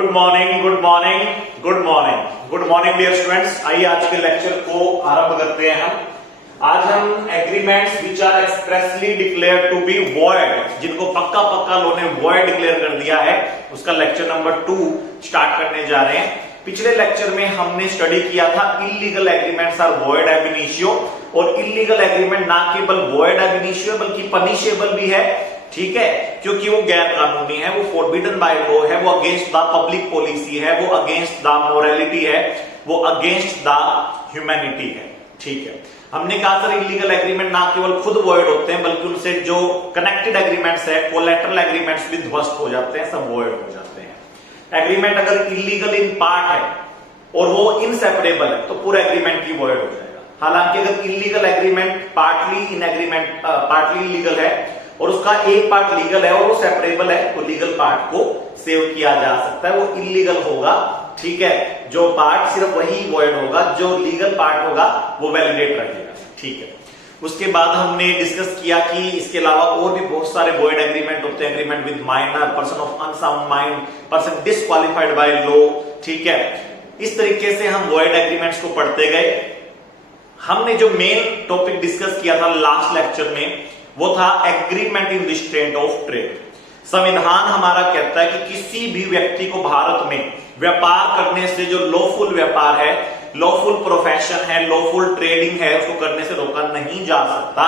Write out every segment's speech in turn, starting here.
Good morning, good morning, good morning, good morning dear students. आइए आज के lecture को आरंभ करते हैं आज हम agreements which are expressly declare to be void, जिनको पक्का पक्का लो ने वॉइड डिक्लेयर कर दिया है, उसका लेक्चर नंबर 2 स्टार्ट करने जा रहे हैं। पिछले लेक्चर में हमने स्टडी किया था illegal agreements are void ab initio, और इलीगल एग्रीमेंट ना केवल वॉइड एब इनिशियो बल्कि पनिशेबल भी है, ठीक है, क्योंकि वो गैर कानूनी है, वो फॉरबिडन बाय लॉ है, वो अगेंस्ट द पब्लिक पॉलिसी है, वो अगेंस्ट द मोरालिटी है, वो अगेंस्ट द ह्यूमैनिटी है। ठीक है, हमने कहा सर इलीगल एग्रीमेंट ना केवल खुद वॉइड होते हैं बल्कि उनसे जो कनेक्टेड एग्रीमेंट्स है, कोलैटरल एग्रीमेंट्स भी ध्वस्त हो जाते हैं, सब वॉइड हो जाते हैं। एग्रीमेंट अगर इलीगल इन पार्ट है और वो इनसेपरेबल है तो पूरा एग्रीमेंट की वॉइड हो जाएगा। हालांकि अगर इलीगल एग्रीमेंट पार्टली इलीगल है और उसका एक पार्ट लीगल है और वो सेपरेबल है तो लीगल पार्ट को सेव किया जा सकता है, वो इलीगल होगा, ठीक है, जो पार्ट सिर्फ वही वॉइड होगा, जो लीगल पार्ट होगा वो वैलिडेट रहेगा। ठीक है, उसके बाद हमने डिस्कस किया कि इसके अलावा और भी बहुत सारे वॉइड एग्रीमेंट होते हैं, agreement with minor, person of unsound mind, person disqualified by law. ठीक है, इस तरीके से हम वॉइड एग्रीमेंट्स को पढ़ते गए। हमने जो मेन टॉपिक डिस्कस किया था लास्ट लेक्चर में वो था agreement in restraint of trade. संविधान हमारा कहता है कि किसी भी व्यक्ति को भारत में व्यापार करने से, जो लॉफुल व्यापार है, लॉफुल प्रोफेशन है, लॉफुल ट्रेडिंग है, उसको करने से रोका नहीं जा सकता।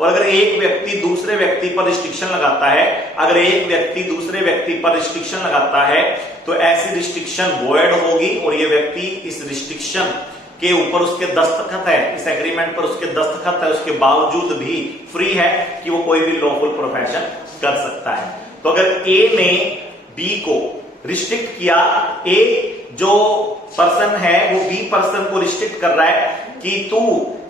और अगर एक व्यक्ति दूसरे व्यक्ति पर रिस्ट्रिक्शन लगाता है, अगर एक व्यक्ति दूसरे व्यक्ति पर रिस्ट्रिक्शन लगाता है तो ऐसी रिस्ट्रिक्शन वॉइड होगी और ये व्यक्ति इस रिस्ट्रिक्शन के ऊपर उसके दस्तखत है, इस एग्रीमेंट पर उसके दस्तखत है, उसके बावजूद भी फ्री है कि वो कोई भी लॉफुल प्रोफेशन कर सकता है। तो अगर ए ने बी को रिस्ट्रिक्ट किया, ए जो पर्सन है वो बी पर्सन को रिस्ट्रिक्ट कर रहा है कि तू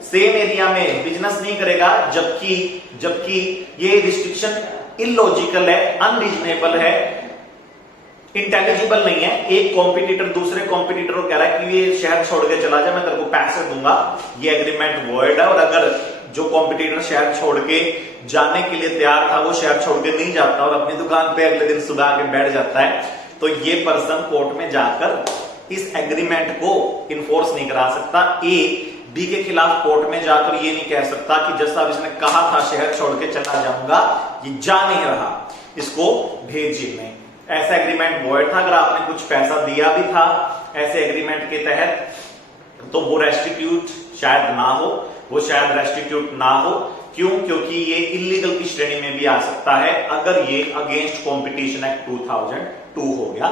सेम एरिया में बिजनेस नहीं करेगा, जबकि ये रिस्ट्रिक्शन इलॉजिकल है, अनरीजनेबल है, इंटेलिजिबल नहीं है। एक कॉम्पिटिटर दूसरे कॉम्पिटिटर को कह रहा है कि ये शहर छोड़ के चला जा, मैं तेरे को पैसे दूंगा, ये एग्रीमेंट वॉइड है। और अगर जो कॉम्पिटिटर शहर छोड़ के जाने के लिए तैयार था वो शहर छोड़ के नहीं जाता और अपनी दुकान पे अगले दिन सुबह आके बैठ जाता है, तो ये पर्सन कोर्ट में जाकर इस एग्रीमेंट को इन्फोर्स नहीं करा सकता। ए बी के खिलाफ कोर्ट में जाकर ये नहीं कह सकता कि जैसा इसने कहा था शहर छोड़ के चला जाऊंगा, ये जा नहीं रहा, इसको भेज जेल में। ऐसा एग्रीमेंट वॉइड था। अगर आपने कुछ पैसा दिया भी था ऐसे एग्रीमेंट के तहत तो वो रेस्टिट्यूट शायद ना हो, वो शायद रेस्टिट्यूट ना हो। क्यों? क्योंकि ये इलीगल की श्रेणी में भी आ सकता है अगर ये अगेंस्ट कॉम्पिटिशन एक्ट 2002 हो गया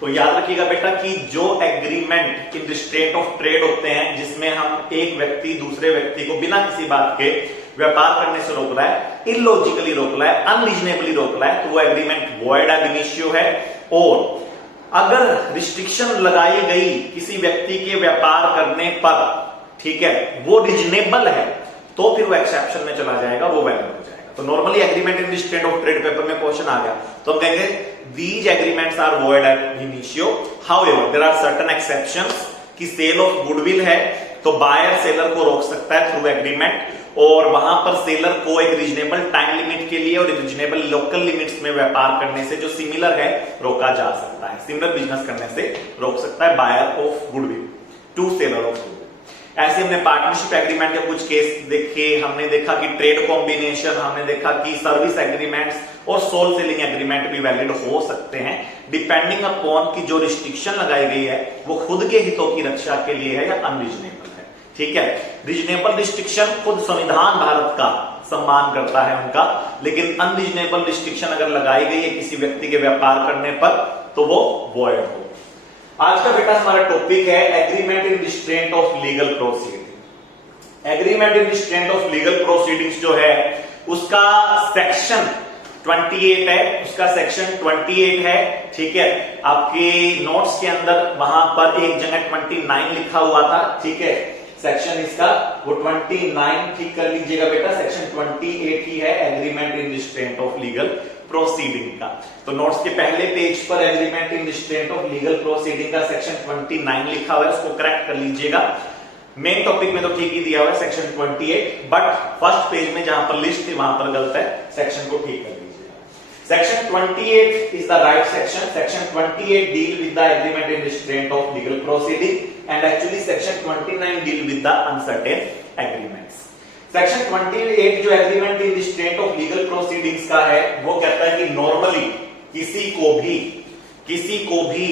तो याद रखिएगा बेटा कि जो agreement in restraint of trade होते हैं, जिसमें हम एक व्यक्ति दूसरे व्यक्ति को बिना किसी बात के व्यापार करने से रोक रहा है, इलॉजिकली रोक रहा है, अनरीजनेबली रोक रहा है, तो वो एग्रीमेंट वॉइड एब इनिशियो है। और अगर रिस्ट्रिक्शन लगाई गई किसी व्यक्ति के व्यापार करने पर, ठीक है, वो रीजनेबल है तो फिर वो एक्सेप्शन में चला जाएगा, वो वैलिड हो जाएगा। तो normally agreement in restraint of trade paper में क्वेश्चन आ गया तो हम कहेंगे these agreements are void ab initio, however there are certain exceptions कि सेल ऑफ गुडविल है तो बायर सेलर को रोक सकता है थ्रू एग्रीमेंट, और वहां पर सेलर को एक रीजनेबल टाइम लिमिट के लिए और रीजनेबल लोकल लिमिट्स में व्यापार करने से जो सिमिलर है रोका जा सकता है, सिमिलर बिजनेस करने से रोक सकता है buyer of goodwill to seller of goodwill. ऐसे हमने पार्टनरशिप एग्रीमेंट के कुछ केस देखे, हमने देखा कि ट्रेड कॉम्बिनेशन, हमने देखा कि सर्विस एग्रीमेंट्स और सोल सेलिंग एग्रीमेंट भी वैलिड हो सकते हैं डिपेंडिंग अपॉन कि जो रिस्ट्रिक्शन लगाई गई है वो खुद के हितों की रक्षा के लिए है या अनरीजनेबल है। ठीक है, रीजनेबल रिस्ट्रिक्शन खुद संविधान भारत का सम्मान करता है उनका, लेकिन अनरीजनेबल रिस्ट्रिक्शन अगर लगाई गई है किसी व्यक्ति के व्यापार करने पर तो वो वॉइड हो। आज का बेटा हमारा टॉपिक है agreement in restraint of legal proceeding. Agreement in restraint of legal proceedings जो है उसका सेक्शन 28 है, उसका सेक्शन 28 है। ठीक है, आपके नोट्स के अंदर वहां पर एक जगह 29 लिखा हुआ था, ठीक है, सेक्शन इसका वो 29 ठीक कर लीजिएगा बेटा, सेक्शन 28 ही है agreement in restraint of legal proceeding का। तो नोट्स के पहले पेज पर agreement in restraint of legal proceeding का सेक्शन 29 लिखा हुआ है, उसको करेक्ट कर लीजिएगा। मेन टॉपिक में तो ठीक ही दिया हुआ है सेक्शन 28, बट फर्स्ट पेज में जहां पर लिस्ट थी वहां पर गलत है, सेक्शन को ठीक कर लीजिएगा। Section 28 is the right section. Section 28 deal with the agreement in restraint of legal proceeding, and actually Section 29 deal with the uncertain agreements. Section 28 जो agreement in restraint of legal proceedings का है, वो कहता है कि normally किसी को भी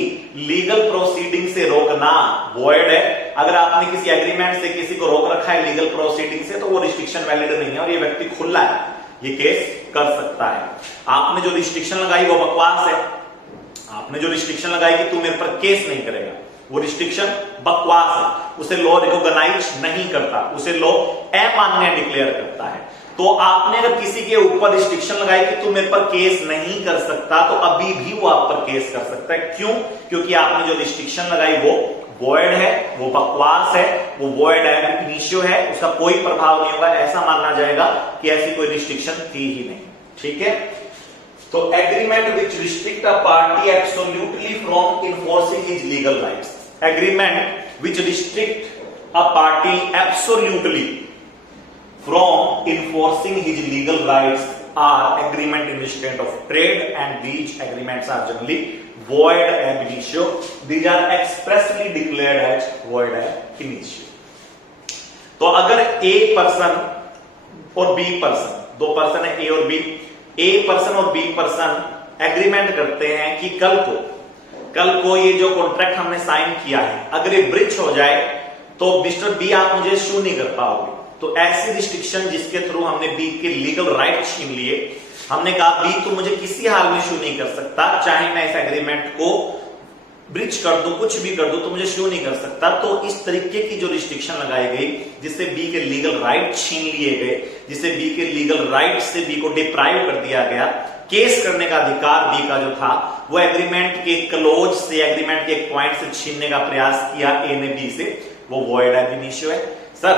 लीगल प्रोसीडिंग से रोकना वॉइड है। अगर आपने किसी एग्रीमेंट से किसी को रोक रखा है लीगल प्रोसीडिंग से, तो वो रिस्ट्रिक्शन वैलिड नहीं है और ये व्यक्ति खुला है, ये केस कर सकता है। आपने जो रिस्ट्रिक्शन लगाई वो बकवास है। आपने जो रिस्ट्रिक्शन लगाई कि तू मेरे पर केस नहीं करेगा, वो रिस्ट्रिक्शन बकवास है, उसे लॉ रिकॉग्नाइज नहीं करता, उसे लॉ अमान्य डिक्लेयर करता है। तो आपने अगर किसी के ऊपर रिस्ट्रिक्शन लगाई कि तू मेरे पर केस नहीं कर सकता, तो अभी भी वो आप पर केस कर सकता है। क्यों? क्योंकि आपने जो रिस्ट्रिक्शन लगाई वो वॉइड है, वो बकवास है, वो वॉइड एब इनिशियो है, उसका कोई प्रभाव नहीं होगा, ऐसा माना जाएगा कि ऐसी कोई रिस्ट्रिक्शन थी ही नहीं। ठीक है, तो agreement which restrict a party absolutely from enforcing his legal rights, agreement which restrict a party absolutely from enforcing his legal rights are agreement in restraint of trade, and these agreements are generally void ab initio. These are expressly declared as void ab initio. तो अगर A person और B person, दो person है A और B, A person और B person agreement करते हैं कि कल को ये जो कॉन्ट्रैक्ट हमने साइन किया है, अगर ये ब्रिच हो जाए तो मिस्टर बी आप मुझे शू नहीं कर पाओगे। तो ऐसी रिस्ट्रिक्शन जिसके थ्रू हमने बी के लीगल राइट छीन लिए, हमने कहा बी तू मुझे किसी हाल में शू नहीं कर सकता, चाहे मैं इस एग्रीमेंट को ब्रिच कर दूं, कुछ भी कर दूं, तो मुझे शू नहीं कर सकता। तो इस तरीके की जो रिस्ट्रिक्शन लगाई गई, जिससे बी के लीगल राइट छीन लिए गए, जिससे बी के लीगल राइट से बी को डिप्राइव कर दिया गया, केस करने का अधिकार बी का जो था वो एग्रीमेंट के क्लोज से, एग्रीमेंट के एक पॉइंट से छीनने का प्रयास किया ए ने बी से, वो वॉइड एब इनिशियो है। सर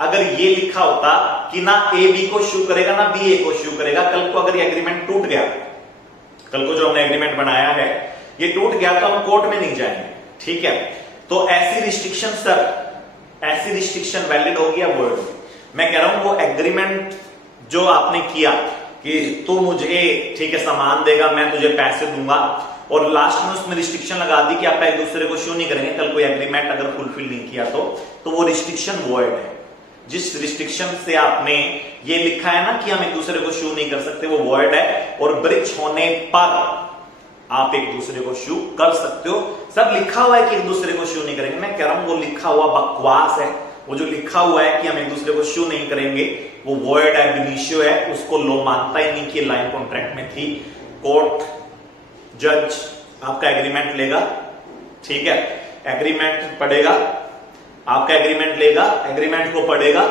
अगर ये लिखा होता कि ना ए बी को शू करेगा ना बी ए को शू करेगा, कल को अगर ये एग्रीमेंट टूट गया, कल को जो हमने एग्रीमेंट बनाया है ये टूट गया, तो हम कोर्ट में नहीं जाएंगे। ठीक है, तो ऐसी रिस्ट्रिक्शन सर, ऐसी रिस्ट्रिक्शन वैलिड होगी या वॉइड होगी? मैं कह रहा हूं वो एग्रीमेंट जो आपने किया कि तू मुझे ठीक है सामान देगा, मैं तुझे पैसे दूंगा, और लास्ट में उसमें रिस्ट्रिक्शन लगा दी कि आप एक दूसरे को शो नहीं करेंगे, कल कोई एग्रीमेंट अगर फुलफिल नहीं किया तो वो रिस्ट्रिक्शन वॉइड है। जिस रिस्ट्रिक्शन से आपने ये लिखा है ना कि हम एक दूसरे को शू नहीं कर सकते, वो वॉइड है, और ब्रिच होने पर आप एक दूसरे को शू कर सकते हो। सब लिखा हुआ है कि एक दूसरे को शू नहीं करेंगे, मैं कह रहा हूं वो लिखा हुआ बकवास है। वो जो लिखा हुआ है कि हम एक दूसरे को शू नहीं करेंगे, वो वॉइड एब इनिशियो है, उसको लो मानता ही नहीं कि लाइन कॉन्ट्रैक्ट में थी। कोर्ट जज आपका एग्रीमेंट लेगा, ठीक है, एग्रीमेंट पढ़ेगा, आपका एग्रीमेंट लेगा, एग्रीमेंट को पढ़ेगा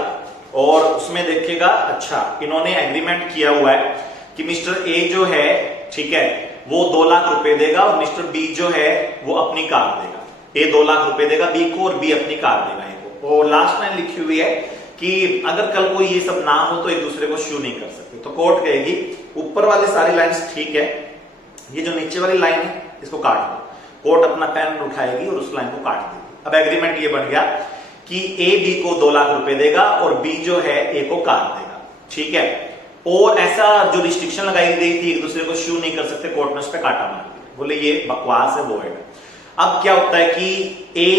और उसमें देखेगा अच्छा इन्होंने एग्रीमेंट किया हुआ है कि मिस्टर ए जो है ठीक है वो 2 लाख रुपए देगा और मिस्टर बी जो है वो अपनी कार देगा। ए 2 लाख रुपए देगा बी को और बी अपनी कार देगा ए को। और लास्ट में लिखी हुई है कि अगर कल को ये सब ना हो तो एक दूसरे को शू नहीं कर सकते। तो कोर्ट कहेगी ऊपर वाली सारी लाइंस ठीक है, ये जो नीचे वाली लाइन है इसको काट दो। कोर्ट अपना पेन उठाएगी और उस लाइन को काट देगी। अब एग्रीमेंट ये बन गया कि ए बी को 2 लाख रुपए देगा और बी जो है ए को कार देगा, ठीक है। और ऐसा जो रिस्ट्रिक्शन लगाई गई थी एक दूसरे को शू नहीं कर सकते, कोर्ट ने उस पर काटा मार दिया, बोले ये बकवास है, वो है। अब क्या होता है कि ए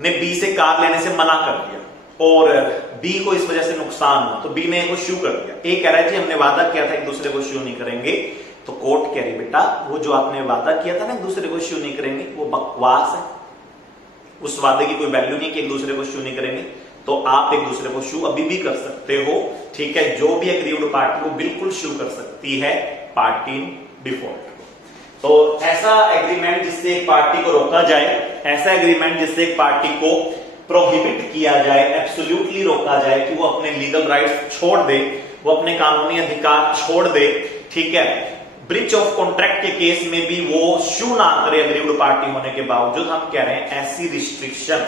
ने बी से कार लेने से मना कर दिया और बी को इस वजह से नुकसान हुआ, तो बी ने ए को शू कर दिया। ए कह रहा है जी हमने वादा किया था एक दूसरे को शू नहीं करेंगे, तो कोर्ट कह रही बेटा वो जो आपने वादा किया था ना एक दूसरे को शू नहीं करेंगे, वो बकवास है, उस वादे की कोई वैल्यू नहीं कि एक दूसरे को शू नहीं करेंगे। तो आप एक दूसरे को शू अभी भी कर सकते हो, ठीक है। जो भी एग्रीव्ड पार्टी वो बिल्कुल शू कर सकती है पार्टी इन डिफॉल्ट। तो ऐसा एग्रीमेंट जिससे एक पार्टी को रोका जाए, ऐसा एग्रीमेंट जिससे एक पार्टी को प्रोहिबिट किया जाए, एब्सोल्युटली रोका जाए कि वो अपने लीगल राइट्स छोड़ दे, वो अपने कानूनी अधिकार छोड़ दे, ठीक है। ब्रीच ऑफ कॉन्ट्रैक्ट के केस में भी वो शू ना करे एग्रीव्ड पार्टी होने के बावजूद, हम कह रहे हैं ऐसी रिस्ट्रिक्शन,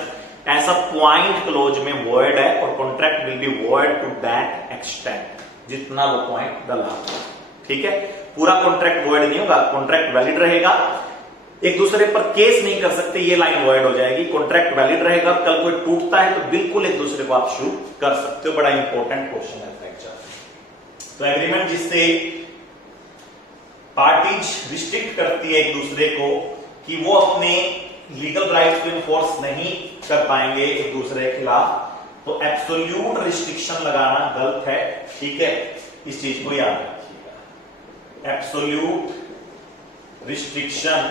ऐसा पॉइंट क्लोज में वॉइड है और contract will be void to that extent, जितना वो पॉइंट डला, ठीक है। पूरा कॉन्ट्रैक्ट वॉइड नहीं होगा, कॉन्ट्रैक्ट वैलिड रहेगा, एक दूसरे पर केस नहीं कर सकते, ये लाइन वॉइड हो जाएगी। कॉन्ट्रैक्ट वैलिड रहेगा, कल कोई टूटता है तो बिल्कुल एक दूसरे को आप शू कर सकते हो। बड़ा इंपॉर्टेंट क्वेश्चन है फ्रैक्चर। तो एग्रीमेंट जिससे पार्टीज रिस्ट्रिक्ट करती है एक दूसरे को कि वो अपने लीगल राइट्स को इन्फोर्स नहीं कर पाएंगे एक दूसरे के खिलाफ, तो एब्सोल्यूट रिस्ट्रिक्शन लगाना गलत है। ठीक है, इस चीज को याद रखिएगा। Absolute restriction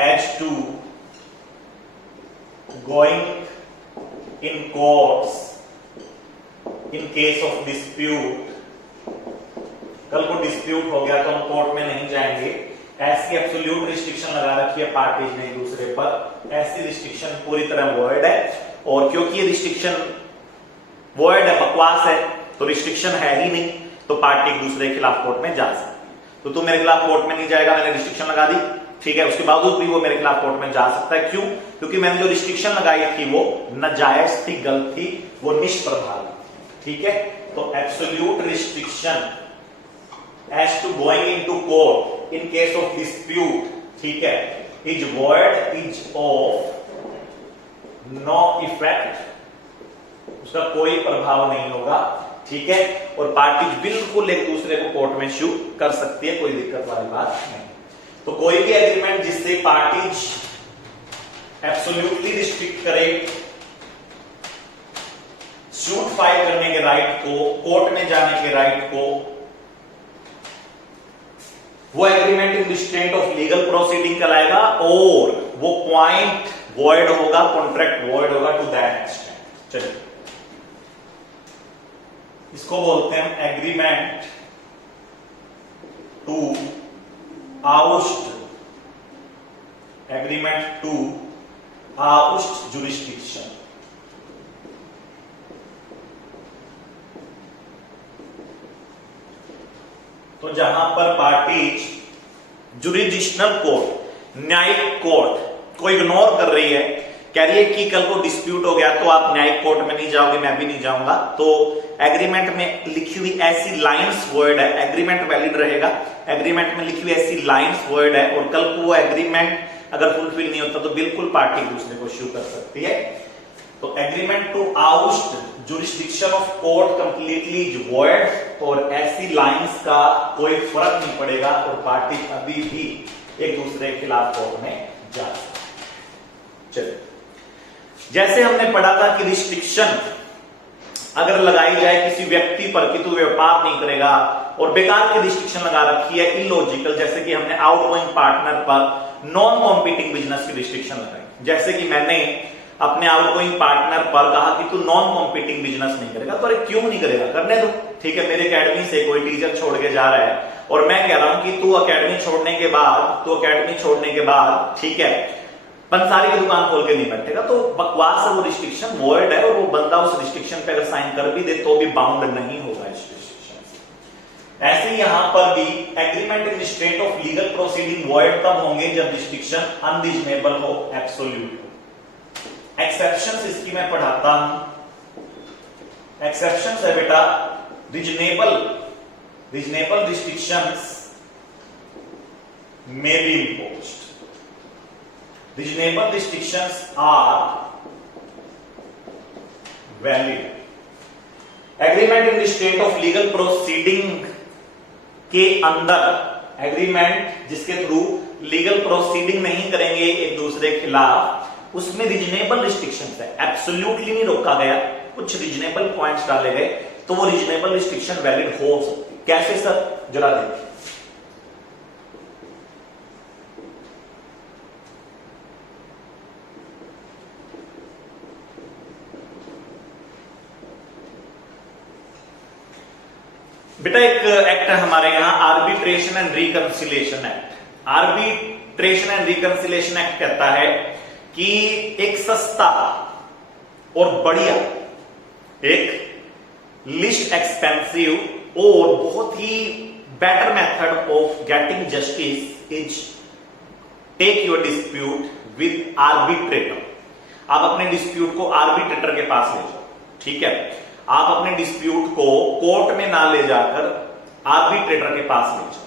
as to going in courts in case of dispute, कल को डिस्प्यूट हो गया तो हम कोर्ट में नहीं जाएंगे, ऐसी एब्सोल्यूट रिस्ट्रिक्शन लगा रखी है पार्टीज ने एक दूसरे पर। ऐसी रिस्ट्रिक्शन पूरी तरह वॉइड है, और क्योंकि ये रिस्ट्रिक्शन वॉइड है, बकवास है, तो रिस्ट्रिक्शन है ही नहीं, तो पार्टी एक दूसरे के खिलाफ कोर्ट में जा सकती। तो तू मेरे खिलाफ कोर्ट में नहीं जाएगा, मैंने रिस्ट्रिक्शन लगा दी, ठीक है, उसके बावजूद भी वो मेरे खिलाफ कोर्ट में जा सकता है। क्यों? क्योंकि मैंने जो रिस्ट्रिक्शन लगाई थी वो नाजायज थी, गलत थी, वो निष्प्रभावी। ठीक है, तो absolute restriction as to going into court in case of dispute, ठीक है, is void, is of no effect, उसका कोई प्रभाव नहीं होगा। ठीक है, और पार्टीज बिल्कुल एक दूसरे को कोर्ट में शू कर सकती है, कोई दिक्कत वाली बात नहीं। तो कोई भी एग्रीमेंट जिससे पार्टीज एब्सोल्युटली रिस्ट्रिक्ट करे सूट फाइल करने के राइट को, कोर्ट में जाने के राइट को, वो agreement in restraint of legal proceeding कहलाएगा, और वो पॉइंट वॉइड होगा, कॉन्ट्रैक्ट वॉइड होगा टू दैट एक्सटेंट। चलिए, इसको बोलते हैं agreement to oust, agreement to oust jurisdiction. तो जहां पर पार्टीज जुरिडिक्शनल कोर्ट, न्यायिक कोर्ट को इग्नोर कर रही है, कह रही है कि कल को डिस्प्यूट हो गया तो आप न्यायिक कोर्ट में नहीं जाओगे, मैं भी नहीं जाऊंगा, तो एग्रीमेंट में लिखी हुई ऐसी लाइंस वर्ड है, एग्रीमेंट वैलिड रहेगा, एग्रीमेंट में लिखी हुई ऐसी लाइंस वर्ड है, और कल को वो एग्रीमेंट अगर फुलफिल नहीं होता तो बिल्कुल पार्टी दूसरे को शू कर सकती है। तो agreement to oust jurisdiction of court completely is void, और ऐसी लाइंस का कोई फर्क नहीं पड़ेगा, और पार्टी अभी भी एक दूसरे के खिलाफ कोर्ट में जा सकती है। चलिए, जैसे हमने पढ़ा था कि रिस्ट्रिक्शन अगर लगाई जाए किसी व्यक्ति पर कि तू व्यापार नहीं करेगा, और बेकार की रिस्ट्रिक्शन लगा रखी है, इलॉजिकल, जैसे कि हमने आउटगोइंग पार्टनर पर नॉन कॉम्पिटिंग बिजनेस की रिस्ट्रिक्शन लगाई। जैसे कि मैंने अपने आउटगोइंग पार्टनर पर कहा कि तू नॉन कॉम्पिटिंग बिजनेस नहीं करेगा, तो अरे क्यों नहीं करेगा, करने दो। ठीक है, मेरे एकेडमी से कोई टीचर छोड़ के जा रहा है, और मैं कह रहा हूं कि तू एकेडमी छोड़ने के बाद ठीक है पंसारी की दुकान खोल के नहीं बैठेगा, तो बकवास है, वो रिस्ट्रिक्शन वॉइड है, और वो बंदा उस रिस्ट्रिक्शन पे अगर साइन कर भी दे तो भी बाउंड नहीं होगा इस रिस्ट्रिक्शन से। ऐसे ही यहां पर भी agreement in restraint of legal proceeding void तब होंगे जब रिस्ट्रिक्शन अनरीजनेबल हो, एब्सोल्यूट हो। एक्सेप्शंस इसकी मैं पढ़ाता हूं। एक्सेप्शंस है बेटा, reasonable restrictions may be imposed. Reasonable restrictions are valid. Agreement in restraint of legal proceeding के अंदर, एग्रीमेंट जिसके थ्रू लीगल प्रोसीडिंग नहीं करेंगे एक दूसरे के खिलाफ, उसमें रीजनेबल रिस्ट्रिक्शंस है, एब्सोल्युटली नहीं रोका गया, कुछ रीजनेबल पॉइंट्स डाले गए, तो वो रीजनेबल रिस्ट्रिक्शन वैलिड हो सकती। कैसे सर, जरा देखिए। बेटा एक एक्ट है हमारे यहां, arbitration and reconciliation act. Arbitration and reconciliation act कहता है कि एक सस्ता और बढ़िया, एक लिस्ट एक्सपेंसिव और बहुत ही better method of getting justice is take your dispute with arbitrator. आप अपने डिस्प्यूट को आर्बिट्रेटर के पास ले जाओ, ठीक है, आप अपने डिस्प्यूट को कोर्ट में ना ले जाकर आर्बिट्रेटर के पास ले जाओ।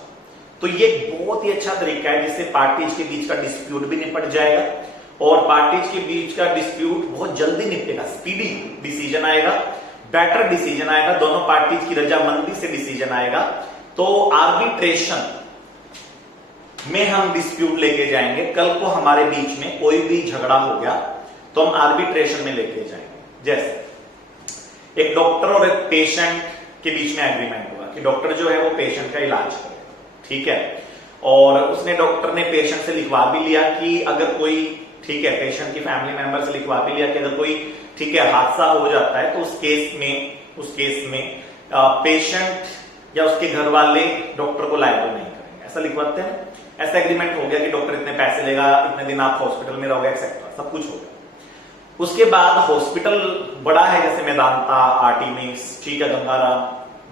तो ये बहुत ही अच्छा तरीका है जिससे पार्टीज के बीच का डिस्प्यूट भी निपट जाएगा, और पार्टीज के बीच का डिस्प्यूट बहुत जल्दी निपटेगा, स्पीडी डिसीजन आएगा, बेटर डिसीजन आएगा, दोनों पार्टीज की रजामंदी से डिसीजन आएगा, तो आर्बिट्रेशन में हम डिस्प्यूट लेके जाएंगे। कल को हमारे बीच में कोई भी झगड़ा हो गया तो हम आर्बिट्रेशन में लेके जाएंगे। जैसे एक डॉक्टर और एक पेशेंट के बीच में एग्रीमेंट हुआ कि डॉक्टर जो है वो पेशेंट का इलाज करेगा, ठीक है, और उसने डॉक्टर ने पेशेंट से लिखवा भी लिया कि अगर कोई, ठीक है, पेशेंट की फैमिली मेंबर से लिखवा भी लिया कि अगर कोई, ठीक है, हादसा हो जाता है तो उस केस में पेशेंट या उसके घर वाले डॉक्टर को लायबल नहीं करेंगे, ऐसा लिखवाते हैं। ऐसा एग्रीमेंट हो गया कि डॉक्टर इतने पैसे लेगा, इतने दिन आप हॉस्पिटल में रहोगे, एक्सेट्रा सब कुछ हो गया। उसके बाद हॉस्पिटल बड़ा है, जैसे मेदांता, आर्टिमिस, ठीक है, गंगाराम,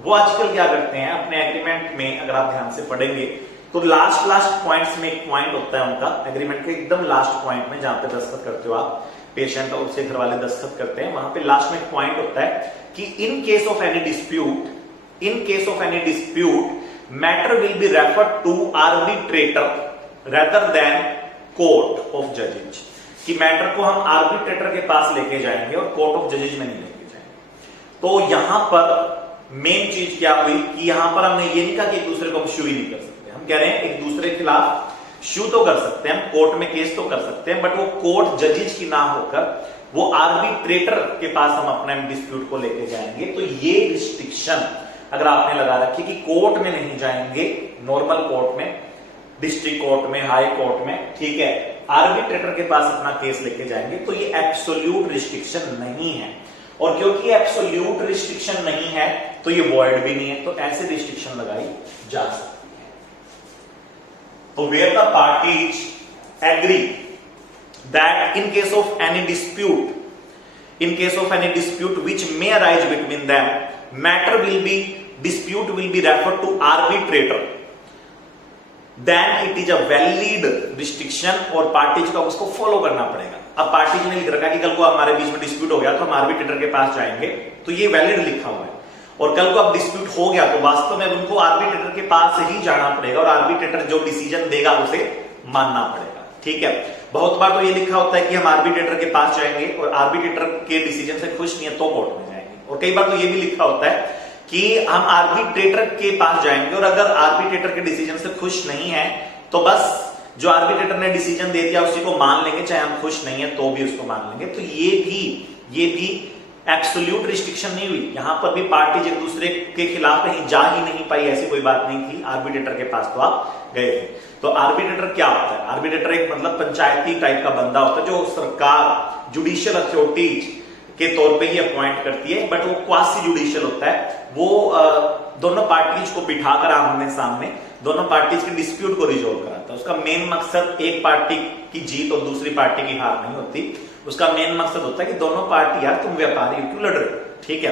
वो आजकल क्या करते हैं अपने एग्रीमेंट में, अगर आप ध्यान से पढ़ेंगे तो लास्ट पॉइंट्स में एक पॉइंट होता है उनका एग्रीमेंट के एकदम लास्ट पॉइंट में, जहां पे दस्तखत करते हो आप, पेशेंट और उसके घर वाले दस्तखत करते हैं, वहां पे लास्ट में एक पॉइंट होता है कि in case of any dispute matter will be referred to arbitrator rather than court of जजेज, कि मैटर को हम आर्बिट्रेटर के पास लेके जाएंगे और कोर्ट ऑफ जजेज में नहीं लेके जाएंगे। तो यहां पर मेन चीज क्या हुई कि यहां पर हमने ये नहीं कहा कि एक दूसरे को हम शू ही नहीं कर सकते, हम कह रहे हैं एक दूसरे के खिलाफ शू तो कर सकते हैं, हम कोर्ट में केस तो कर सकते हैं, बट वो कोर्ट जजेज की ना होकर वो आर्बिट्रेटर के पास हम अपने डिस्प्यूट को लेके जाएंगे। तो ये रिस्ट्रिक्शन अगर आपने लगा रखी कि कोर्ट में नहीं जाएंगे, नॉर्मल कोर्ट में, डिस्ट्रिक्ट कोर्ट में, हाई कोर्ट में, ठीक है, आर्बिट्रेटर के पास अपना केस लेके जाएंगे, तो ये एब्सोल्यूट रिस्ट्रिक्शन नहीं है। और क्योंकि एब्सोल्यूट रिस्ट्रिक्शन नहीं है तो ये वॉइड भी नहीं है, तो ऐसे रिस्ट्रिक्शन लगाई जा सकती है। तो where the parties agree that in case of any dispute which may arise between them, dispute will be referred to arbitrator, then it is a valid restriction और पार्टीज का उसको फॉलो करना पड़ेगा। अब पार्टीज ने लिख रखा कि कल को हमारे बीच में डिस्प्यूट हो गया तो हम आर्बिट्रेटर के पास जाएंगे, तो ये वैलिड लिखा हुआ है, और कल को अब डिस्प्यूट हो गया तो वास्तव में उनको आर्बिट्रेटर के पास ही जाना पड़ेगा और आर्बिट्रेटर जो डिसीजन देगा उसे मानना पड़ेगा, ठीक है। बहुत बार तो ये लिखा होता है कि हम आर्बिट्रेटर के पास जाएंगे और आर्बिट्रेटर के डिसीजन से खुश नहीं है तो कोर्ट में जाएंगे, और कई बार तो ये भी लिखा होता है कि हम आर्बिट्रेटर के पास जाएंगे और अगर आर्बिट्रेटर के डिसीजन से खुश नहीं है तो बस जो आर्बिट्रेटर ने डिसीजन दे दिया उसी को मान लेंगे, चाहे हम खुश नहीं है तो भी उसको मान लेंगे। तो ये भी एब्सोल्यूट रिस्ट्रिक्शन नहीं हुई, यहां पर भी पार्टीज एक दूसरे के खिलाफ कहीं जा ही नहीं पाई, ऐसी कोई बात नहीं थी, आर्बिट्रेटर के पास तो आप गए थे। तो आर्बिट्रेटर क्या होता है? आर्बिट्रेटर एक मतलब पंचायती टाइप का बंदा होता है जो सरकार जुडिशियल अथॉरिटीज के तौर पे ही अपॉइंट करती है, बट वो क्वासी जुडिशियल होता है, वो दोनों पार्टीज को बिठाकर आमने सामने दोनों पार्टीज के डिस्प्यूट को रिजोल्व कराता है। उसका मेन मकसद एक पार्टी की जीत और दूसरी पार्टी की हार नहीं होती, उसका मेन मकसद होता है कि दोनों पार्टी, यार तुम व्यापारी क्यों लड़ रहे हो, ठीक है,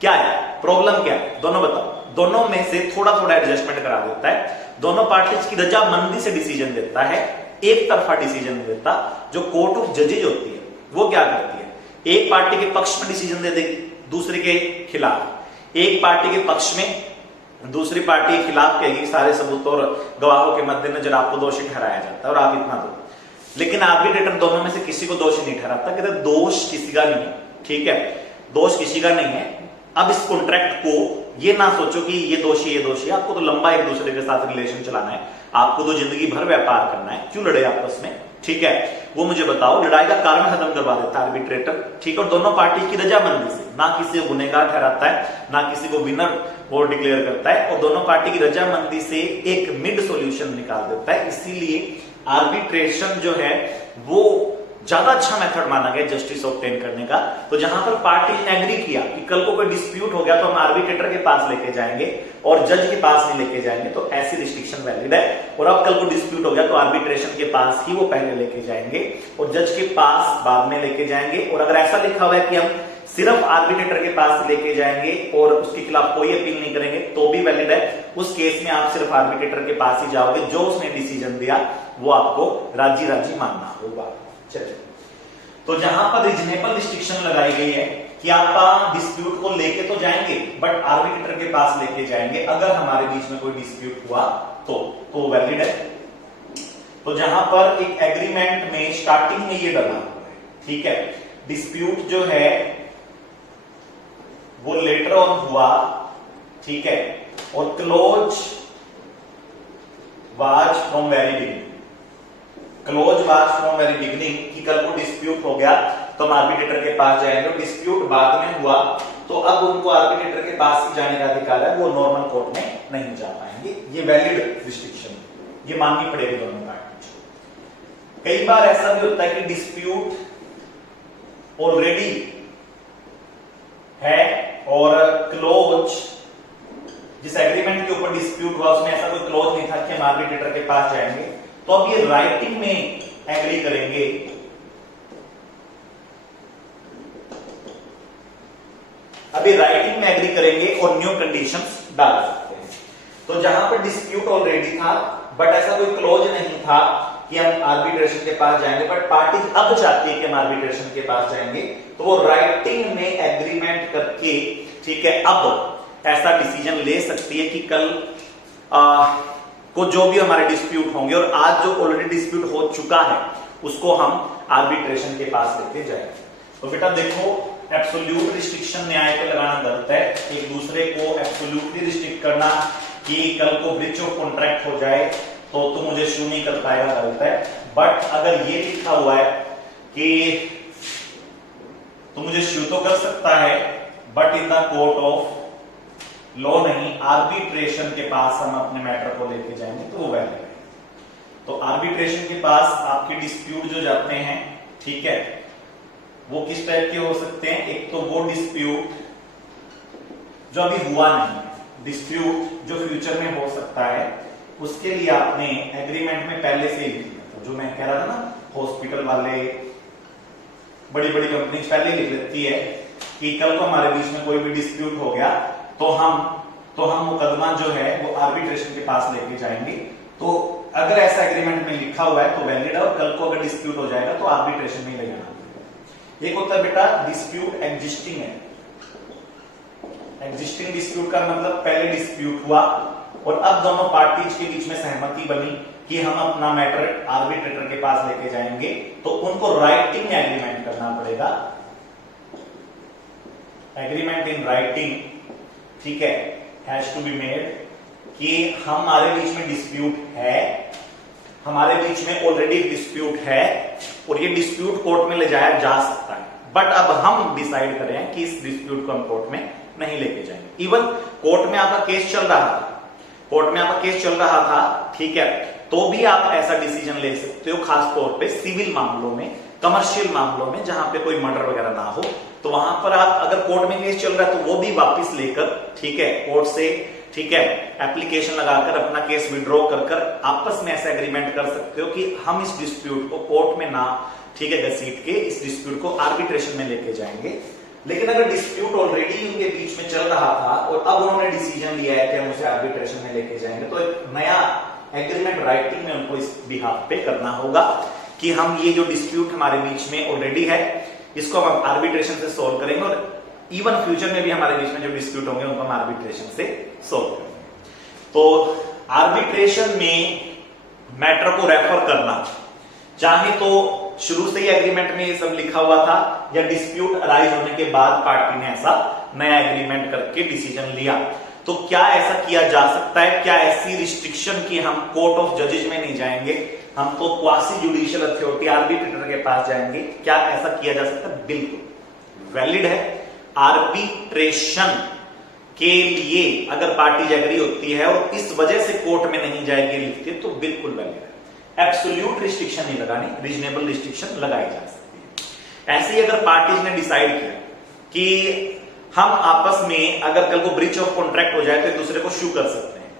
क्या है प्रॉब्लम, क्या है, दोनों बताओ, दोनों में से थोड़ा थोड़ा एडजस्टमेंट करा देता है, दोनों पार्टीज की रजामंदी से डिसीजन देता है, एक तरफा डिसीजन देता। जो कोर्ट ऑफ जजेज होती है वो क्या करती है, एक पार्टी के पक्ष में डिसीजन दे देगी, दूसरे के खिलाफ, एक पार्टी के पक्ष में दूसरी पार्टी के खिलाफ कहेगी, सारे सबूत और गवाहों के मद्देनजर आपको दोषी ठहराया जाता है और आप इतना दो। लेकिन आर्बिट्रेटर दोनों में से किसी को दोषी नहीं ठहराता, कहते दोष किसी का नहीं है, ठीक है, दोष किसी का नहीं है। अब इस कॉन्ट्रैक्ट को ये ना सोचो कि ये दोषी, आपको तो लंबा एक दूसरे के साथ रिलेशन चलाना है, आपको तो जिंदगी भर व्यापार करना है, क्यों लड़े आपस में, ठीक है, वो मुझे बताओ। लड़ाई का कारण खत्म करवा देता है आर्बिट्रेटर, ठीक है, और दोनों पार्टी की रजामंदी से, ना किसी को गुनहगार ठहराता है ना किसी को विनर वो डिक्लेयर करता है, और दोनों पार्टी की रजामंदी से एक मिड सॉल्यूशन निकाल देता है। इसीलिए आर्बिट्रेशन जो है वो ज्यादा अच्छा मेथड माना गया जस्टिस ऑब्टेन करने का। तो जहां पर पार्टी ने एग्री किया कि कल को कोई डिस्प्यूट हो गया तो हम आर्बिट्रेटर के पास लेके जाएंगे और जज के पास नहीं लेके जाएंगे, तो ऐसी रिस्ट्रिक्शन वैलिड है। और अब कल को डिस्प्यूट हो गया तो आर्बिट्रेशन के पास ही वो पहले लेके जाएंगे और जज के पास बाद में लेके जाएंगे। और अगर ऐसा लिखा हुआ है कि हम सिर्फ आर्बिट्रेटर के पास लेके जाएंगे और उसके खिलाफ कोई अपील नहीं करेंगे तो भी वैलिड है, उस केस में आप सिर्फ आर्बिट्रेटर के पास ही जाओगे, जो उसने डिसीजन दिया वो आपको राजी राजी मानना होगा। चलिए, तो जहां पर रीजनेबल रिस्ट्रिक्शन लगाई गई है कि आप डिस्प्यूट को लेके तो जाएंगे बट आर्बिट्रेटर के पास लेके जाएंगे अगर हमारे बीच में कोई डिस्प्यूट हुआ तो वैलिड है। तो जहां पर एक एग्रीमेंट में स्टार्टिंग में ये डला हुआ है, ठीक है, डिस्प्यूट जो है वो लेटर ऑन हुआ, ठीक है, और close was from very beginning, close was from very beginning कि कल को डिस्प्यूट हो गया तो हम आर्बिट्रेटर के पास जाएंगे, डिस्प्यूट बाद में हुआ तो अब उनको आर्बिट्रेटर के पास ही जाने का अधिकार है, वो नॉर्मल कोर्ट में नहीं जा पाएंगे। ये वैलिड रिस्ट्रिक्शन, ये माननी पड़ेगी दोनों पार्टी को। कई बार ऐसा भी होता है कि डिस्प्यूट ऑलरेडी है और क्लोज, जिस एग्रीमेंट के ऊपर डिस्प्यूट हुआ उसमें ऐसा कोई क्लोज नहीं था कि हम आर्बिट्रेटर के पास जाएंगे, तो अब ये राइटिंग में एग्री करेंगे, अभी राइटिंग में एग्री करेंगे और न्यू कंडीशंस डाल सकते हैं। तो जहां पर डिस्प्यूट ऑलरेडी था बट ऐसा कोई क्लोज नहीं था कि हम आर्बिट्रेशन के पास जाएंगे, बट पार्टी अब चाहती है कि हम आर्बिट्रेशन के पास जाएंगे, तो वो राइटिंग में एग्रीमेंट करके, ठीक है, अब ऐसा डिसीजन ले सकती है कि कल को जो भी हमारे डिस्प्यूट होंगे और आज जो ऑलरेडी डिस्प्यूट हो चुका है उसको हम आर्बिट्रेशन के पास लेके जाएंगे। तो बेटा देखो, एब्सोल्यूट रिस्ट्रिक्शन न्याय पे लगाना गलत है, एक दूसरे को एब्सोल्यूटली रिस्ट्रिक्ट करना कि कल को ब्रीच ऑफ कॉन्ट्रैक्ट हो जाए तो तू मुझे शू नहीं कर पाएगा, गलत है। बट अगर ये लिखा हुआ है कि तू मुझे शू तो कर सकता है but in the court of law नहीं, आर्बिट्रेशन के पास हम अपने मैटर को लेके जाएंगे, तो वो वैलिड है। तो आर्बिट्रेशन के पास आपके डिस्प्यूट जो जाते हैं, ठीक है, वो किस टाइप के हो सकते हैं? एक तो वो डिस्प्यूट जो अभी हुआ नहीं, डिस्प्यूट जो फ्यूचर में हो सकता है, उसके लिए आपने एग्रीमेंट में पहले से ही लिख लिया था। जो मैं कह रहा था ना, हॉस्पिटल वाले, बड़ी बड़ी कंपनी पहले लिख लेती है कि कल को हमारे बीच में कोई भी डिस्प्यूट हो गया तो हम मुकदमा जो है वो आर्बिट्रेशन के पास लेके जाएंगे। तो अगर ऐसा एग्रीमेंट में लिखा हुआ है तो वैलिड है, और कल को अगर डिस्प्यूट हो जाएगा तो आर्बिट्रेशन में ले जाना। एक होता है बेटा डिस्प्यूट एग्जिस्टिंग है। एग्जिस्टिंग डिस्प्यूट का मतलब पहले डिस्प्यूट हुआ और अब दोनों पार्टीज के बीच में सहमति बनी कि हम अपना मैटर आर्बिट्रेटर के पास लेके जाएंगे, तो उनको राइटिंग में एग्रीमेंट करना पड़ेगा। एग्रीमेंट इन राइटिंग, ठीक है, हैज टू बी मेड कि हमारे बीच में डिस्प्यूट है, हमारे बीच में ऑलरेडी डिस्प्यूट है और ये डिस्प्यूट कोर्ट में ले जाया जा सकता है, बट अब हम डिसाइड करें कि इस डिस्प्यूट को हम कोर्ट में नहीं लेके जाएंगे। इवन कोर्ट में आपका केस चल रहा था, कोर्ट में आपका केस चल रहा था, ठीक है, तो भी आप ऐसा डिसीजन ले सकते हो, खास तौर पे सिविल मामलों में, कमर्शियल मामलों में, जहां पे कोई मर्डर वगैरह ना हो, तो वहां पर आप अगर कोर्ट में केस चल रहा है तो वो भी वापस लेकर, ठीक है, कोर्ट से, ठीक है, एप्लीकेशन लगाकर अपना केस विड्रॉ कर आपस में ऐसा एग्रीमेंट कर सकते हो कि हम इस डिस्प्यूट को कोर्ट में ना, ठीक है, घसीट के इस डिस्प्यूट को आर्बिट्रेशन में लेके जाएंगे। लेकिन अगर डिस्प्यूट ऑलरेडी उनके बीच में चल रहा था और अब उन्होंने डिसीजन लिया है कि हम उसे आर्बिट्रेशन में लेके जाएंगे, तो एक नया एग्रीमेंट राइटिंग में उनको इस बिहाफ पे करना होगा कि हम ये जो डिस्प्यूट हमारे बीच में ऑलरेडी है इसको हम आर्बिट्रेशन से सोल्व करेंगे, और इवन फ्यूचर में भी हमारे बीच में जो डिस्प्यूट होंगे उनको हम आर्बिट्रेशन से सोल्व करेंगे। तो आर्बिट्रेशन में मैटर को रेफर करना, चाहे तो शुरू से ही एग्रीमेंट में ये सब लिखा हुआ था या डिस्प्यूट अराइज होने के बाद पार्टी ने ऐसा नया एग्रीमेंट करके डिसीजन लिया, तो क्या ऐसा किया जा सकता है? क्या ऐसी रिस्ट्रिक्शन की हम कोर्ट ऑफ जजेज में नहीं जाएंगे, हम तो क्वासी जुडिशियल अथॉरिटी आर्बिट्रेटर के पास जाएंगे, क्या ऐसा किया जा सकता है? बिल्कुल वैलिड है। आर्बिट्रेशन के लिए अगर पार्टी एग्री होती है और इस वजह से कोर्ट में नहीं जाएगी लिखती है, तो बिल्कुल वैलिड है। एब्सोल्यूट रिस्ट्रिक्शन नहीं लगानी, रीजनेबल रिस्ट्रिक्शन लगाई जा सकती है। ऐसे ही अगर पार्टीज ने डिसाइड किया कि हम आपस में अगर कल को ब्रीच ऑफ कॉन्ट्रैक्ट हो जाए तो एक दूसरे को शू कर सकते हैं,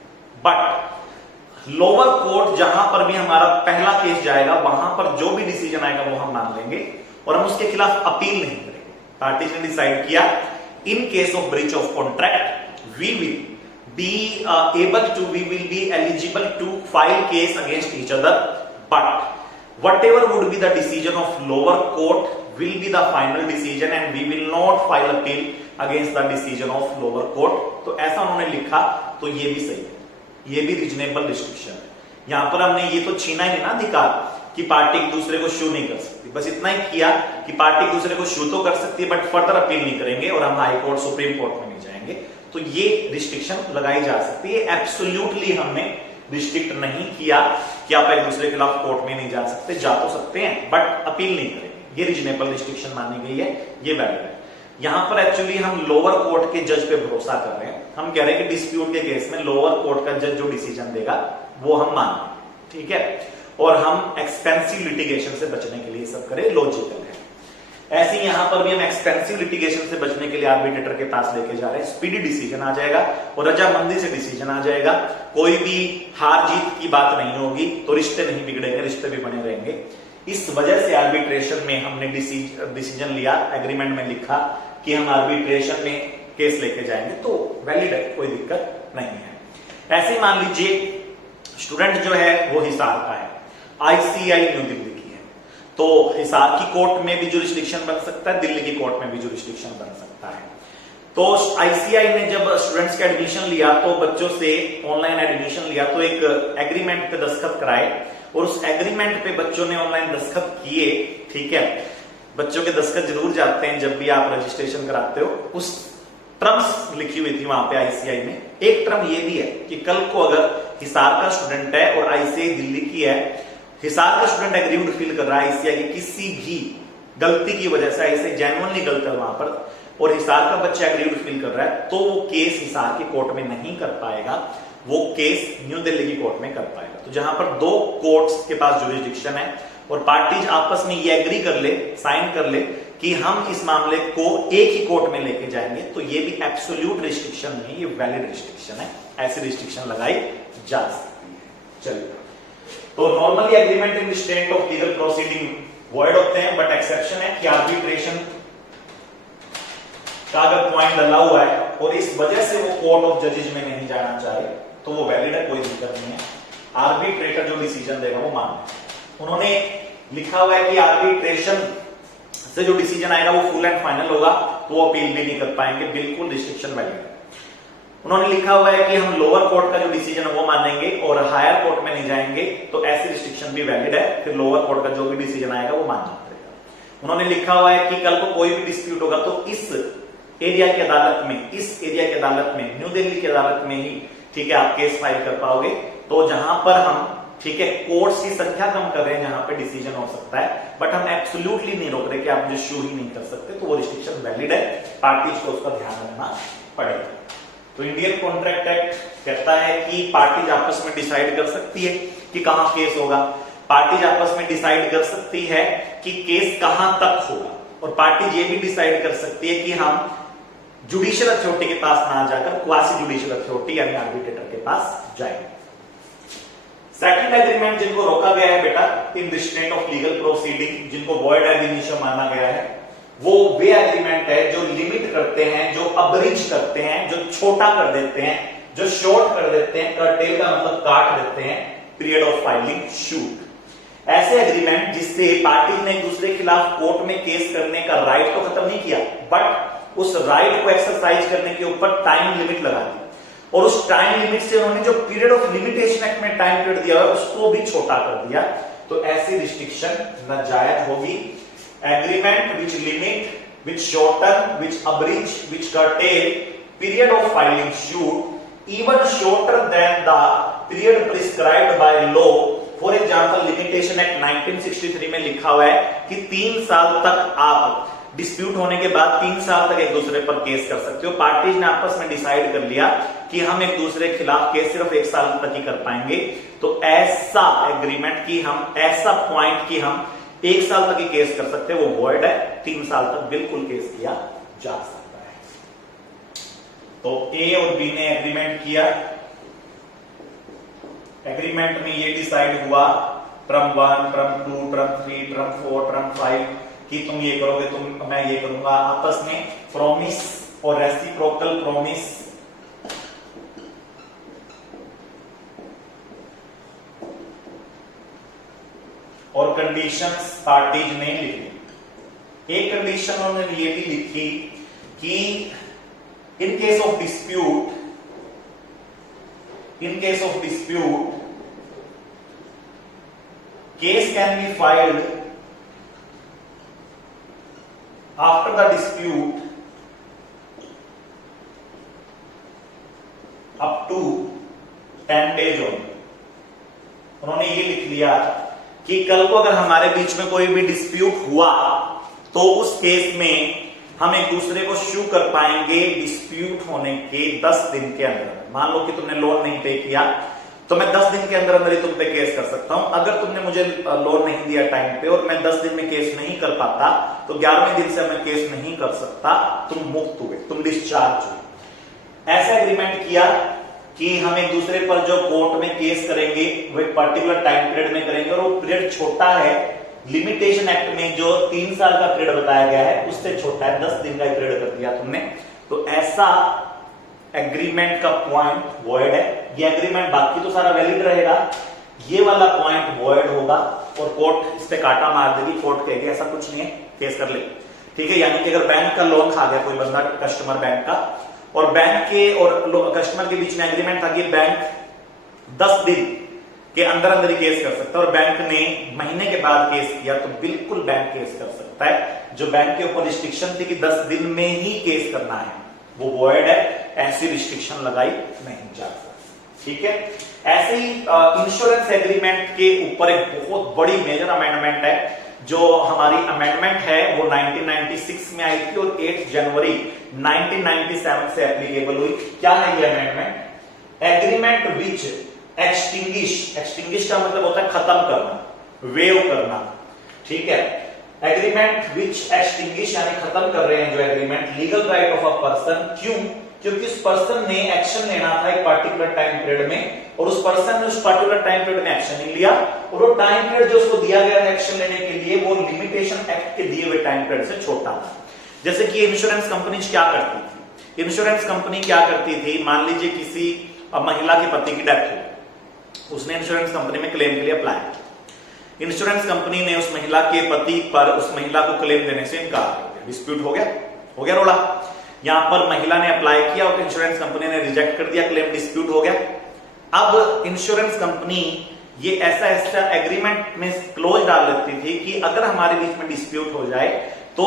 बट लोअर कोर्ट जहां पर भी हमारा पहला केस जाएगा वहां पर जो भी डिसीजन आएगा वो हम मान लेंगे और हम उसके खिलाफ अपील नहीं करेंगे। पार्टीज ने डिसाइड किया in case of breach of contract we will be eligible to file case against each other, but whatever would be the decision of lower court will be the final decision and we will not file appeal against the decision of lower court। तो ऐसा उन्होंने लिखा, तो ये भी सही है, ये भी रीजनेबल रिस्ट्रिक्शन है। यहां पर हमने ये तो छीना ही नहीं ना अधिकार कि पार्टी एक दूसरे को शू नहीं कर सकती, बस इतना ही किया कि पार्टी एक दूसरे को शू तो कर सकती है बट फर्दर अपील नहीं करेंगे और हम हाई कोर्ट सुप्रीम कोर्ट में नहीं जाएंगे, तो ये रिस्ट्रिक्शन लगाई जा सकती है। एब्सोल्युटली हमने रिस्ट्रिक्ट नहीं किया कि आप एक दूसरे के खिलाफ कोर्ट में नहीं जा सकते, जा तो सकते हैं बट अपील नहीं करेंगे। ये रीजनेबल रिस्ट्रिक्शन मानी गई है, ये वैलिड है। यहां पर एक्चुअली हम लोअर कोर्ट के जज पे भरोसा कर रहे हैं। हम कह रहे हैं कि डिस्प्यूट के केस में लोअर कोर्ट का जज जो डिसीजन देगा वो हम मानें, ठीक है, और हम एक्सपेंसिव लिटिगेशन से बचने के लिए सब करें, लॉजिकल है। ऐसे ही यहां पर भी हम एक्सपेंसिव लिटिगेशन से बचने के लिए आर्बिट्रेटर के पास लेके जा रहे हैं। स्पीडी डिसीजन आ जाएगा और रजामंदी से डिसीजन आ जाएगा, कोई भी हार जीत की बात नहीं होगी, तो रिश्ते नहीं बिगड़ेंगे, रिश्ते भी बने रहेंगे। इस वजह से आर्बिट्रेशन में हमने डिसीजन लिया, एग्रीमेंट में लिखा कि हम आर्बिट्रेशन में केस लेके जाएंगे, तो वैलिड है, कोई दिक्कत नहीं है। ऐसे ही मान लीजिए स्टूडेंट जो है वो हिसार का है, आईसीआई न्यू दिल्ली की है, तो हिसार की कोर्ट में भी जुरिस्डिक्शन बन सकता है, दिल्ली की कोर्ट में भी जुरिस्डिक्शन बन सकता है। तो आईसीआई ने जब स्टूडेंट्स का एडमिशन लिया, तो बच्चों से ऑनलाइन एडमिशन लिया, तो एक एग्रीमेंट पे दस्तखत कराए और उस एग्रीमेंट पे बच्चों ने ऑनलाइन दस्तखत किए, ठीक है। बच्चों के दस्तखत जरूर जाते हैं जब भी आप रजिस्ट्रेशन कराते हो। उस टर्म्स लिखी हुई थी वहां पे आईसीआई में। एक टर्म ये भी है कि कल को अगर हिसार का स्टूडेंट है और आईसीआई दिल्ली की है, हिसार का स्टूडेंट एग्रीव्ड फील कर रहा है आईसीआई की किसी भी गलती की वजह से, आईसीआई जेन्युइनली गलत है वहां पर, और हिसार का बच्चा एग्रीव्ड फील कर रहा है, तो वो केस हिसार की कोर्ट में नहीं कर पाएगा, वो केस न्यू दिल्ली की कोर्ट में कर पाएगा। तो जहां पर दो कोर्ट्स के पास जुरिस्डिक्शन है और पार्टीज आपस में ये एग्री कर ले, साइन कर ले कि हम इस मामले को एक ही कोर्ट में लेके जाएंगे, तो ये भी एब्सोल्यूट रिस्ट्रिक्शन नहीं, ये वैलिड रिस्ट्रिक्शन है। ऐसी रिस्ट्रिक्शन लगाई जा सकती है। चलिए, तो normally agreement in state of legal proceeding void होते हैं, बट एक्सेप्शन है कि आर्बिट्रेशन का अगर पॉइंट डला हुआ है और इस वजह से वो कोर्ट ऑफ जजेज में नहीं जाना चाहे, तो वो वैलिड है, कोई दिक्कत नहीं है। आर्बिट्रेटर जो डिसीजन देगा वो मानना। उन्होंने लिखा हुआ है कि आर्बिट्रेशन से जो डिसीजन आएगा वो फुल एंड फाइनल होगा, तो वो अपील भी नहीं कर पाएंगे, बिल्कुल रिस्ट्रिक्शन वैलिड है। उन्होंने लिखा हुआ है कि हम लोअर कोर्ट का जो डिसीजन है वो मानेंगे और हायर कोर्ट में नहीं जाएंगे, तो ऐसी रिस्ट्रिक्शन भी वैलिड है, फिर लोअर कोर्ट का जो भी डिसीजन आएगा वो मानना पड़ेगा। उन्होंने लिखा हुआ है कि कल को कोई भी डिस्प्यूट होगा तो इस एरिया की अदालत में, इस एरिया की अदालत में, न्यू दिल्ली की अदालत में ही, ठीक है, आप केस फाइल कर पाओगे। तो जहां पर हम, ठीक है, कोर्ट्स की संख्या कम कर रहे हैं जहां पे डिसीजन हो सकता है, बट हम एब्सोल्युटली नहीं रोक रहे कि आप मुझे शू ही नहीं कर सकते, तो वो रिस्ट्रिक्शन वैलिड है, पार्टीज को उसका ध्यान रखना पड़ेगा। तो इंडियन कॉन्ट्रैक्ट एक्ट कहता है कि पार्टीज आपस में डिसाइड कर सकती है कि कहां केस होगा, पार्टीज आपस में डिसाइड कर सकती है कि केस कहां तक होगा, और पार्टीज ये भी डिसाइड कर सकती है कि हम जुडिशियल अथॉरिटी के पास ना जाकर क्वासी जुडिशियल अथॉरिटी यानी आर्बिट्रेटर के पास जाएंगे। सेकंड एग्रीमेंट जिनको रोका गया है बेटा इन रिस्ट्रेंट ऑफ लीगल प्रोसीडिंग, जिनको वॉइड एब इनिशियो माना गया है, वो वे एग्रीमेंट है जो लिमिट करते हैं, जो अब्रिज करते हैं, जो छोटा कर देते हैं, जो शॉर्ट कर देते हैं, कर्टेल का मतलब काट देते हैं पीरियड ऑफ फाइलिंग शूट। ऐसे एग्रीमेंट जिससे पार्टी ने एक दूसरे के खिलाफ कोर्ट में केस करने का राइट तो खत्म नहीं किया, बट उस राइट को एक्सरसाइज करने के ऊपर टाइम लिमिट लगा दी, और उस टाइम लिमिट से उन्होंने जो पीरियड ऑफ लिमिटेशन एक्ट में टाइम पीरियड दिया है उसको भी छोटा कर दिया, तो ऐसी रिस्ट्रिक्शन नाजायज होगी। Agreement which limit, which shorten, which abridge, which cartel period of filing shoot even shorter than the period prescribed by law. For example, limitation act 1963 में लिखा हुआ है कि 3 साल तक आप डिस्प्यूट होने के बाद 3 साल तक एक दूसरे पर केस कर सकते हो। पार्टीज ने आपस में डिसाइड कर लिया कि हम एक दूसरे के खिलाफ केस सिर्फ 1 साल तक ही कर पाएंगे, तो ऐसा एग्रीमेंट की हम, ऐसा पॉइंट की हम 1 साल तक ही केस कर सकते हैं, वो वॉइड है। 3 साल तक बिल्कुल केस किया जा सकता है। तो ए और बी ने एग्रीमेंट किया, एग्रीमेंट में ये डिसाइड हुआ term 1, term 2, term 3, term 4, term 5 कि तुम ये करोगे, मैं ये करूंगा। आपस में प्रॉमिस और रेसिप्रोकल प्रॉमिस, और कंडीशंस पार्टीज ने लिखी। एक कंडीशन उन्होंने ये भी लिखी कि in case of dispute, case can be filed after the dispute up to 10 days only. उन्होंने ये लिख लिया कि कल को अगर हमारे बीच में कोई भी डिस्प्यूट हुआ तो उस केस में हम एक दूसरे को शू कर पाएंगे डिस्प्यूट होने के 10 दिन के अंदर। मान लो कि तुमने लोन नहीं पे किया तो मैं 10 दिन के अंदर अंदर ही तुम पे केस कर सकता हूं। अगर तुमने मुझे लोन नहीं दिया टाइम पे और मैं 10 दिन में केस नहीं कर पाता तो 11वें दिन से मैं केस नहीं कर सकता, तुम मुक्त हुए, तुम डिस्चार्ज हुए। ऐसा एग्रीमेंट किया कि हम एक दूसरे पर जो कोर्ट में केस करेंगे वो एक पर्टिकुलर टाइम पीरियड में करेंगे और वो पीरियड छोटा है। लिमिटेशन एक्ट में जो 3 साल का पीरियड बताया गया है उससे छोटा है, 10 दिन का पीरियड कर दिया तुमने। तो ऐसा एग्रीमेंट का पॉइंट वॉइड है। ये एग्रीमेंट बाकी तो सारा वैलिड रहेगा, ये वाला पॉइंट वॉइड होगा और कोर्ट इस पे काटा मार देगी। कोर्ट कहेगी ऐसा कुछ नहीं है, केस कर ले, ठीक है। यानी कि अगर बैंक का लोन खा गया कोई बंदा, कस्टमर बैंक का, और बैंक के और कस्टमर के बीच में एग्रीमेंट था कि बैंक 10 दिन के अंदर अंदर ही केस कर सकता है और बैंक ने महीने के बाद केस किया तो बिल्कुल बैंक केस कर सकता है। जो बैंक के ऊपर रिस्ट्रिक्शन थी कि 10 दिन में ही केस करना है वो वॉइड है, ऐसी रिस्ट्रिक्शन लगाई नहीं जा सकती, ठीक है। ऐसे ही इंश्योरेंस एग्रीमेंट के ऊपर एक बहुत बड़ी मेजर अमेंडमेंट है। जो हमारी अमेंडमेंट है वो 1996 में आई थी और 8 जनवरी 1997 से एप्लीकेबल हुई। क्या है ये अमेंडमेंट? एग्रीमेंट विच एक्सटिंग्विश का मतलब होता है खत्म करना, वेव करना, ठीक है। एग्रीमेंट विच एक्सटिंग्विश यानी खत्म कर रहे हैं जो agreement legal right of a person. क्यों? क्योंकि उस पर्सन ने एक्शन लेना था एक पर्टिकुलर टाइम पीरियड में और उस पर्सन ने उस पर्टिकुलर टाइम पीरियड में एक्शन नहीं लिया और वो टाइम पीरियड जो उसको दिया गया है एक्शन लेने के लिए वो लिमिटेशन एक्ट के दिए हुए टाइम पीरियड से छोटा था। जैसे कि इंश्योरेंस कंपनी क्या करती थी? इंश्योरेंस कंपनी क्या करती थी, मान लीजिए किसी महिला के पति की डेथ हो, उसने इंश्योरेंस कंपनी में क्लेम के लिए अप्लाई किया। इंश्योरेंस कंपनी ने उस महिला के पति पर उस महिला को क्लेम देने से इनकार कर दिया, डिस्प्यूट हो गया रोड़ा। यहां पर महिला ने अप्लाई किया और इंश्योरेंस कंपनी ने रिजेक्ट कर दिया, क्लेम डिस्प्यूट हो गया। अब इंश्योरेंस कंपनी ये ऐसा एग्रीमेंट में क्लोज डाल देती थी कि अगर हमारे बीच में डिस्प्यूट हो जाए तो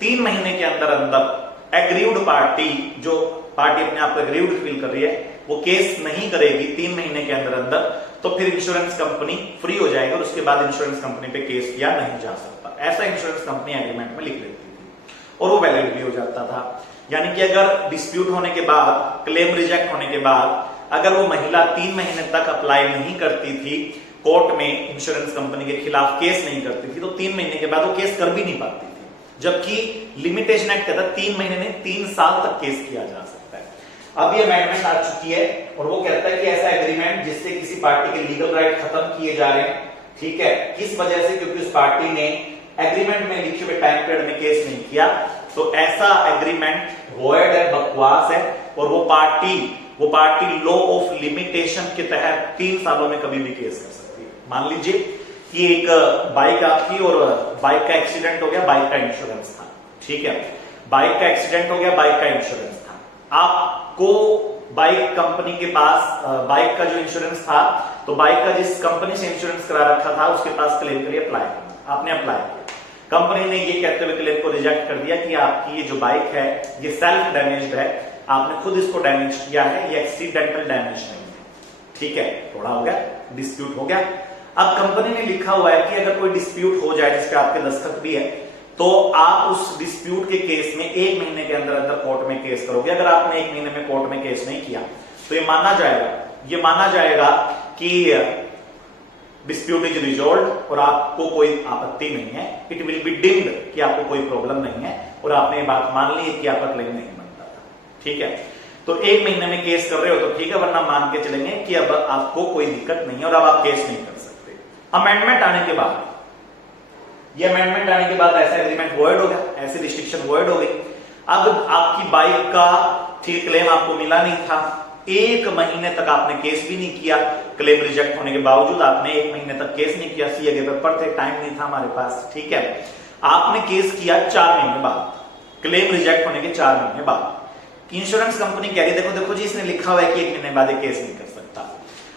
3 महीने के अंदर अंदर एग्रीव्ड पार्टी, जो पार्टी अपने आप को एग्रीव्ड फील कर रही है, वो केस नहीं करेगी 3 महीने के अंदर अंदर, तो फिर इंश्योरेंस कंपनी फ्री हो जाएगी और उसके बाद इंश्योरेंस कंपनी पे केस किया नहीं जा सकता। ऐसा इंश्योरेंस कंपनी एग्रीमेंट में लिख देती थी और वो वैलिड भी हो जाता था। यानी कि अगर डिस्प्यूट होने के बाद, क्लेम रिजेक्ट होने के बाद अगर वो महिला 3 महीने तक अप्लाई नहीं करती थी कोर्ट में, इंश्योरेंस कंपनी के खिलाफ केस नहीं करती थी, तो 3 महीने के बाद वो केस कर भी नहीं पाती थी। जबकि लिमिटेशन एक्ट कहता है 3 महीने में 3 साल तक केस किया जा सकता है। अब ये अमेंडमेंट आ चुकी है और वो कहता है कि ऐसा एग्रीमेंट जिससे किसी पार्टी के लीगल राइट खत्म किए जा रहे हैं, ठीक है, किस वजह से? क्योंकि उस पार्टी ने एग्रीमेंट में लिखे हुए टाइम पीरियड में केस नहीं किया, तो ऐसा एग्रीमेंट वॉइड है, बकवास है और वो पार्टी लॉ ऑफ लिमिटेशन के तहत 3 सालों में कभी भी केस कर सकती है। मान लीजिए कि एक बाइक आपकी और बाइक का एक्सीडेंट हो गया, बाइक का इंश्योरेंस था, ठीक है, बाइक का एक्सीडेंट हो गया, बाइक का इंश्योरेंस था, आपको बाइक कंपनी के पास बाइक का जो इंश्योरेंस था, तो बाइक का जिस कंपनी से इंश्योरेंस करा रखा था उसके पास क्लेम के लिए अप्लाई करना, आपने अप्लाई किया। कंपनी ने ये कहते हुए क्लेम को रिजेक्ट कर दिया कि आपकी ये जो बाइक है ये सेल्फ डैमेज्ड है, आपने खुद इसको डैमेज किया है, ये एक्सीडेंटल डैमेज नहीं है, ठीक है, थोड़ा हो गया, डिस्प्यूट हो गया। अब कंपनी ने लिखा हुआ है कि अगर कोई डिस्प्यूट हो जाए जिसपे आपके दस्तखत भी है तो आप उस डिस्प्यूट के केस में 1 महीने के अंदर अंदर कोर्ट में केस करोगे। अगर आपने 1 महीने में कोर्ट में केस नहीं किया तो ये माना जाएगा कि डिस्प्यूट इज रिजॉल्व और आपको कोई आपत्ति नहीं है, इट विल बी डीम्ड कि आपको कोई प्रॉब्लम नहीं है और आपने ये बात मान ली है कि आपका क्लेम नहीं बनता था, ठीक है। तो 1 महीने में केस कर रहे हो तो ठीक है, वरना मान के चलेंगे कि अब आपको कोई दिक्कत नहीं है और अब आप केस नहीं कर सकते। अमेंडमेंट आने के बाद, ये अमेंडमेंट आने के बाद ऐसा एग्रीमेंट वॉइड हो गया, ऐसी रिस्ट्रिक्शन वॉइड हो गई। अब आपकी बाइक का ठीक क्लेम आपको मिला नहीं था, 1 महीने तक आपने केस भी नहीं किया, क्लेम रिजेक्ट होने के बावजूद आपने 1 महीने तक केस नहीं किया, सीए के पेपर थे, टाइम नहीं था हमारे पास, ठीक है। आपने केस किया 4 महीने बाद, क्लेम रिजेक्ट होने के 4 महीने बाद। इंश्योरेंस कंपनी कह रही देखो जी इसने लिखा हुआ है कि 1 महीने बाद केस नहीं कर सकता।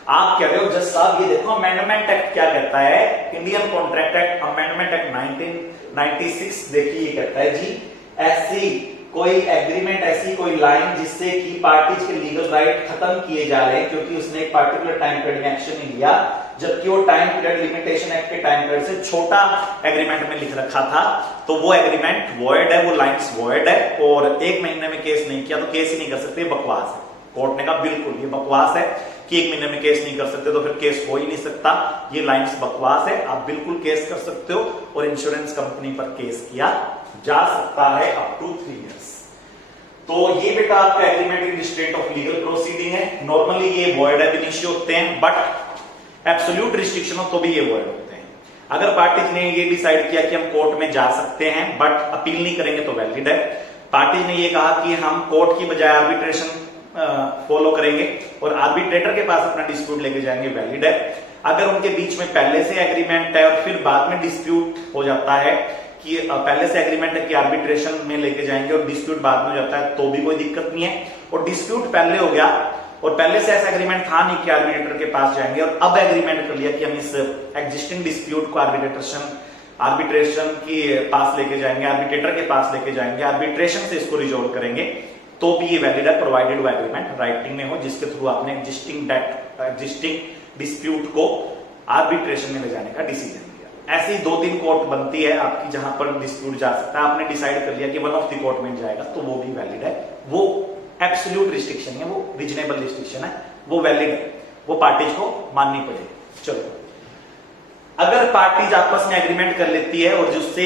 आप कह रहे हो जज साहब ये देखो अमेंडमेंट एक्ट क्या कहता है, Indian contract act amendment act 1996 देखिए ये कहता है जी, ऐसी कोई एग्रीमेंट, ऐसी कोई लाइन जिससे कि पार्टीज के लीगल राइट खत्म किए जा रहे हैं क्योंकि उसने एक पार्टिकुलर टाइम पीरियड में एक्शन नहीं लिया, जबकि वो टाइम पीरियड लिमिटेशन एक्ट के टाइम पीरियड से छोटा एग्रीमेंट में लिख रखा था, तो वो एग्रीमेंट वॉइड है, वो लाइंस वॉइड है, और 1 महीने में केस नहीं किया तो केस ही नहीं कर सकते, बकवास है। कोर्ट ने कहा बिल्कुल ये बकवास है कि 1 महीने में केस नहीं कर सकते, तो फिर केस हो ही नहीं सकता, ये लाइंस बकवास है, आप बिल्कुल केस कर सकते हो और इंश्योरेंस कंपनी पर केस किया जा सकता है अप टू 3 इयर्स। तो ये बेटा आपका agreement in restraint of legal proceeding है। नॉर्मली ये वॉइड एब इनिशियो होते हैं, बट एब्सोल्यूट रिस्ट्रिक्शन हो तो भी ये वॉइड होते हैं। अगर पार्टीज ने ये डिसाइड किया कि हम कोर्ट में जा सकते हैं बट अपील नहीं करेंगे तो वैलिड है। पार्टीज ने ये कहा कि हम कोर्ट की बजाय आर्बिट्रेशन फॉलो करेंगे और आर्बिट्रेटर के पास अपना डिस्प्यूट लेके जाएंगे, वैलिड है। अगर उनके बीच में पहले से एग्रीमेंट है और फिर बाद में डिस्प्यूट हो जाता है कि पहले से एग्रीमेंट है कि आर्बिट्रेशन में लेके जाएंगे और डिस्प्यूट बाद में हो जाता है तो भी कोई दिक्कत नहीं है, और डिस्प्यूट पहले हो गया और पहले से ऐसा एग्रीमेंट था नहीं कि आर्बिट्रेटर के पास जाएंगे और अब एग्रीमेंट कर लिया कि हम इस एग्जिस्टिंग डिस्प्यूट को आर्बिट्रेशन के पास लेके जाएंगे, आर्बिट्रेटर के पास लेके जाएंगे, आर्बिट्रेशन से इसको रिजोल्व करेंगे, तो भी ये वैलिड है, प्रोवाइडेड वो एग्रीमेंट राइटिंग में हो जिसके थ्रू आपने एग्जिस्टिंग डिस्प्यूट को आर्बिट्रेशन में ले जाने का डिसीजन लिया। ऐसे ही 2-3 कोर्ट बनती है आपकी जहां पर डिस्प्यूट जा सकता है, आपने डिसाइड कर लिया कि वन ऑफ द कोर्ट में जाएगा तो वो भी वैलिड है, वो एब्सोल्यूट रिस्ट्रिक्शन है, वो रीजनेबल रिस्ट्रिक्शन है, वो वैलिड है, वो पार्टीज को माननी पड़ेगी। चलो, अगर पार्टीज आपस में एग्रीमेंट कर लेती है और जिससे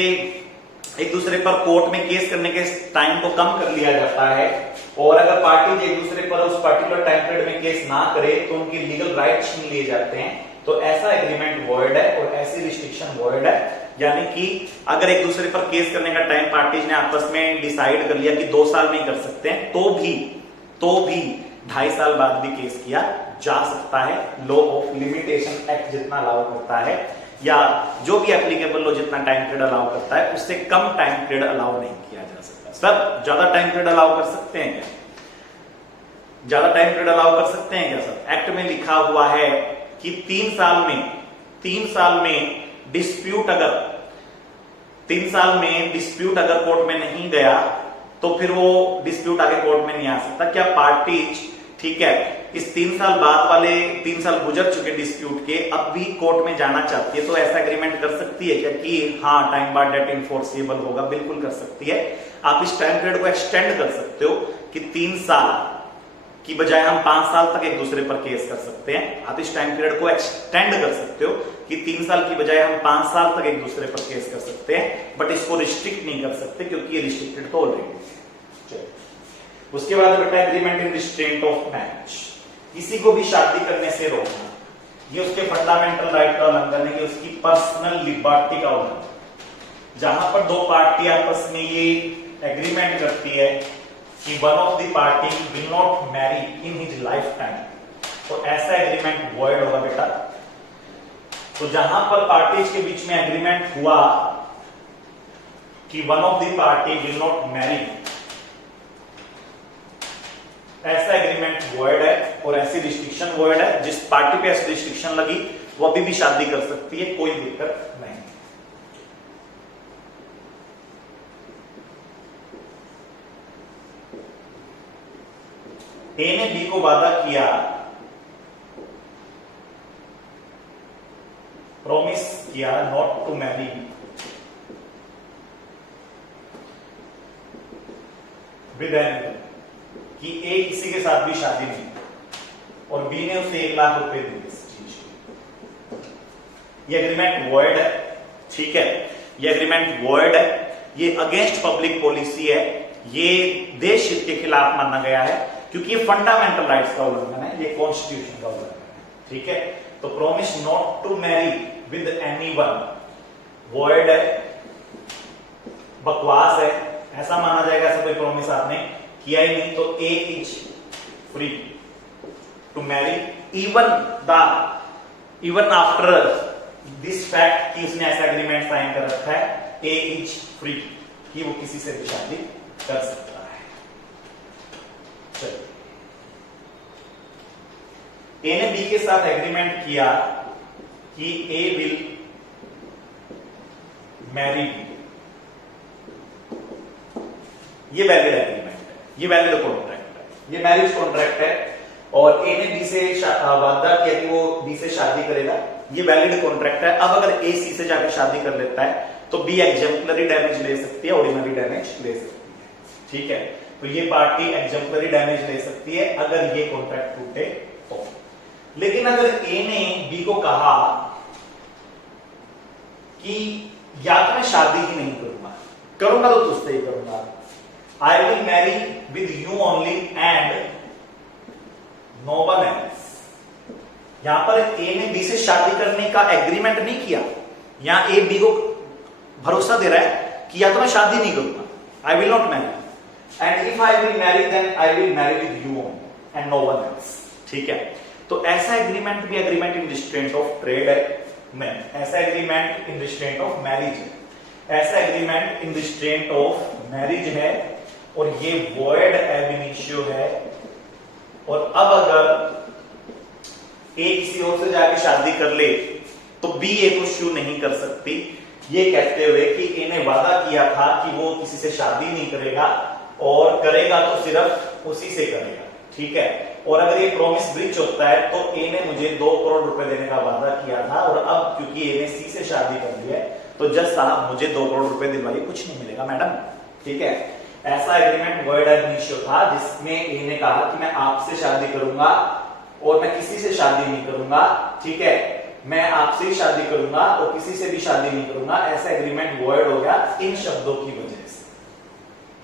एक दूसरे पर कोर्ट में केस करने के टाइम को कम कर लिया जाता है, और अगर पार्टीज एक दूसरे पर उस पर्टिकुलर टाइम पीरियड में केस ना करे तो उनकी लीगल राइट छीन लिए जाते हैं, तो ऐसा एग्रीमेंट वॉइड है और ऐसी रिस्ट्रिक्शन वॉइड है। यानी कि अगर एक दूसरे पर केस करने का टाइम पार्टीज ने आपस में डिसाइड कर लिया कि 2 साल में ही कर सकते हैं, तो भी 2.5 साल बाद भी केस किया जा सकता है। लॉ ऑफ लिमिटेशन एक्ट जितना अलाउ करता है या जो भी एप्लीकेबल लॉ जितना टाइम पीरियड अलाउ करता है उससे कम टाइम पीरियड अलाउ नहीं किया जा सकता। सर ज्यादा टाइम पीरियड अलाउ कर सकते हैं क्या? ज्यादा टाइम पीरियड अलाउ कर सकते हैं क्या सर? एक्ट में लिखा हुआ है कि 3 साल में डिस्प्यूट अगर कोर्ट में नहीं गया तो फिर वो डिस्प्यूट आगे कोर्ट में नहीं आ सकता। क्या पार्टीज, ठीक है, इस 3 साल बाद वाले 3 साल गुजर चुके डिस्प्यूट के अब भी कोर्ट में जाना चाहती है तो ऐसा एग्रीमेंट कर सकती है क्या कि हाँ टाइम बाय डेट इनफोर्सेबल होगा? बिल्कुल कर सकती है। आप इस टाइम पीरियड को एक्सटेंड कर सकते हो कि 3 साल की बजाय हम 5 साल तक एक दूसरे पर केस कर सकते हैं। आप इस टाइम पीरियड को एक्सटेंड कर सकते हो कि 3 साल की बजाय हम 5 साल तक एक दूसरे पर केस कर सकते हैं, बट इसको रिस्ट्रिक्ट नहीं कर सकते क्योंकि ये रिस्ट्रिक्टेड तो ऑलरेडी। उसके बाद बेटा agreement in restraint of marriage, किसी को भी शादी करने से रोकना, ये उसके फंडामेंटल राइट का उल्लंघन है, ये उसकी पर्सनल लिबर्टी का उल्लंघन। जहां पर 2 पार्टी आपस में ये एग्रीमेंट करती है कि one of the party will not Mary in his life time, तो ऐसा एग्रीमेंट वॉइड होगा बेटा। तो जहां पर पार्टीज के बीच में एग्रीमेंट हुआ कि one of the party will not Mary, ऐसा एग्रीमेंट वॉइड है और ऐसी रिस्ट्रिक्शन वॉइड है। जिस पार्टी पे ऐसी रिस्ट्रिक्शन लगी वो अभी भी शादी कर सकती है, कोई दिक्कत नहीं। ए ने बी को वादा किया, प्रॉमिस किया not to marry with anyone, कि ए किसी के साथ भी शादी नहीं, और बी ने उसे 1 लाख रुपए दिए इस चीज के। ये एग्रीमेंट वॉइड है, ठीक है, ये एग्रीमेंट वॉइड है, ये अगेंस्ट पब्लिक पॉलिसी है, ये देश हित के खिलाफ माना गया है क्योंकि ये फंडामेंटल राइट्स का उल्लंघन है, ये कॉन्स्टिट्यूशन का उल्लंघन है, ठीक है। तो promise not to marry with anyone void है, बकवास है, ऐसा माना जाएगा। ऐसा कोई प्रॉमिस आपने किया ही नहीं, तो A is free to marry even after this fact कि उसने ऐसा एग्रीमेंट साइन कर रखा है, ए इज फ्री कि वो किसी से भी शादी कर सकता है। चलिए ए ने बी के साथ एग्रीमेंट किया कि ए विल मैरी बी, ये वैलिड एग्रीमेंट है, ये वैलिड कॉन्ट्रैक्ट है, ये मैरिज कॉन्ट्रैक्ट है। और ए ने बी से वादा किया कि वो बी से शादी करेगा, ये वैलिड कॉन्ट्रैक्ट है। अब अगर ए सी से जाकर शादी कर लेता है तो बी एग्जाम्पलरी डैमेज ले सकती है, ऑर्डिनरी डैमेज ले सकती है, ठीक है। तो ये पार्टी एग्जाम्पलरी डैमेज ले सकती है अगर ये कॉन्ट्रैक्ट टूटे तो। लेकिन अगर ए ने बी को कहा कि या तो मैं शादी ही नहीं करूंगा, करूंगा तो तुझसे ही करूंगा, I will marry with you only and no one else. यहां पर ए ने बी से शादी करने का एग्रीमेंट नहीं किया, यहां ए बी को भरोसा दे रहा है कि या तो मैं शादी नहीं करूंगा, I will not marry, and if I will marry then I will marry with you only and no one else, ठीक है। तो ऐसा एग्रीमेंट भी agreement in restraint of trade है, नहीं, ऐसा agreement in restraint of marriage है, ऐसा agreement in restraint of marriage है और ये वॉइड एब इनिशियो है। और अब अगर ए किसी और से जाके शादी कर ले तो बी ए को शू नहीं कर सकती, ये कहते हुए कि ए ने वादा किया था कि वो किसी से शादी नहीं करेगा और करेगा तो सिर्फ उसी से करेगा, ठीक है। और अगर ये प्रॉमिस ब्रीच होता है तो ए ने मुझे 2 करोड़ रुपए देने का वादा किया था और अब क्योंकि ए ने सी से शादी कर ली है तो जज साहब मुझे 2 करोड़ रुपए दिलवाइए, कुछ नहीं मिलेगा मैडम, ठीक है। ऐसा एग्रीमेंट वॉइड एब इनिशियो था जिसमें ए ने कहा कि मैं आपसे शादी करूंगा और मैं किसी से शादी नहीं करूंगा, ठीक है, मैं आपसे ही शादी करूंगा और किसी से भी शादी नहीं करूंगा। ऐसा एग्रीमेंट वॉइड हो गया इन शब्दों की वजह से,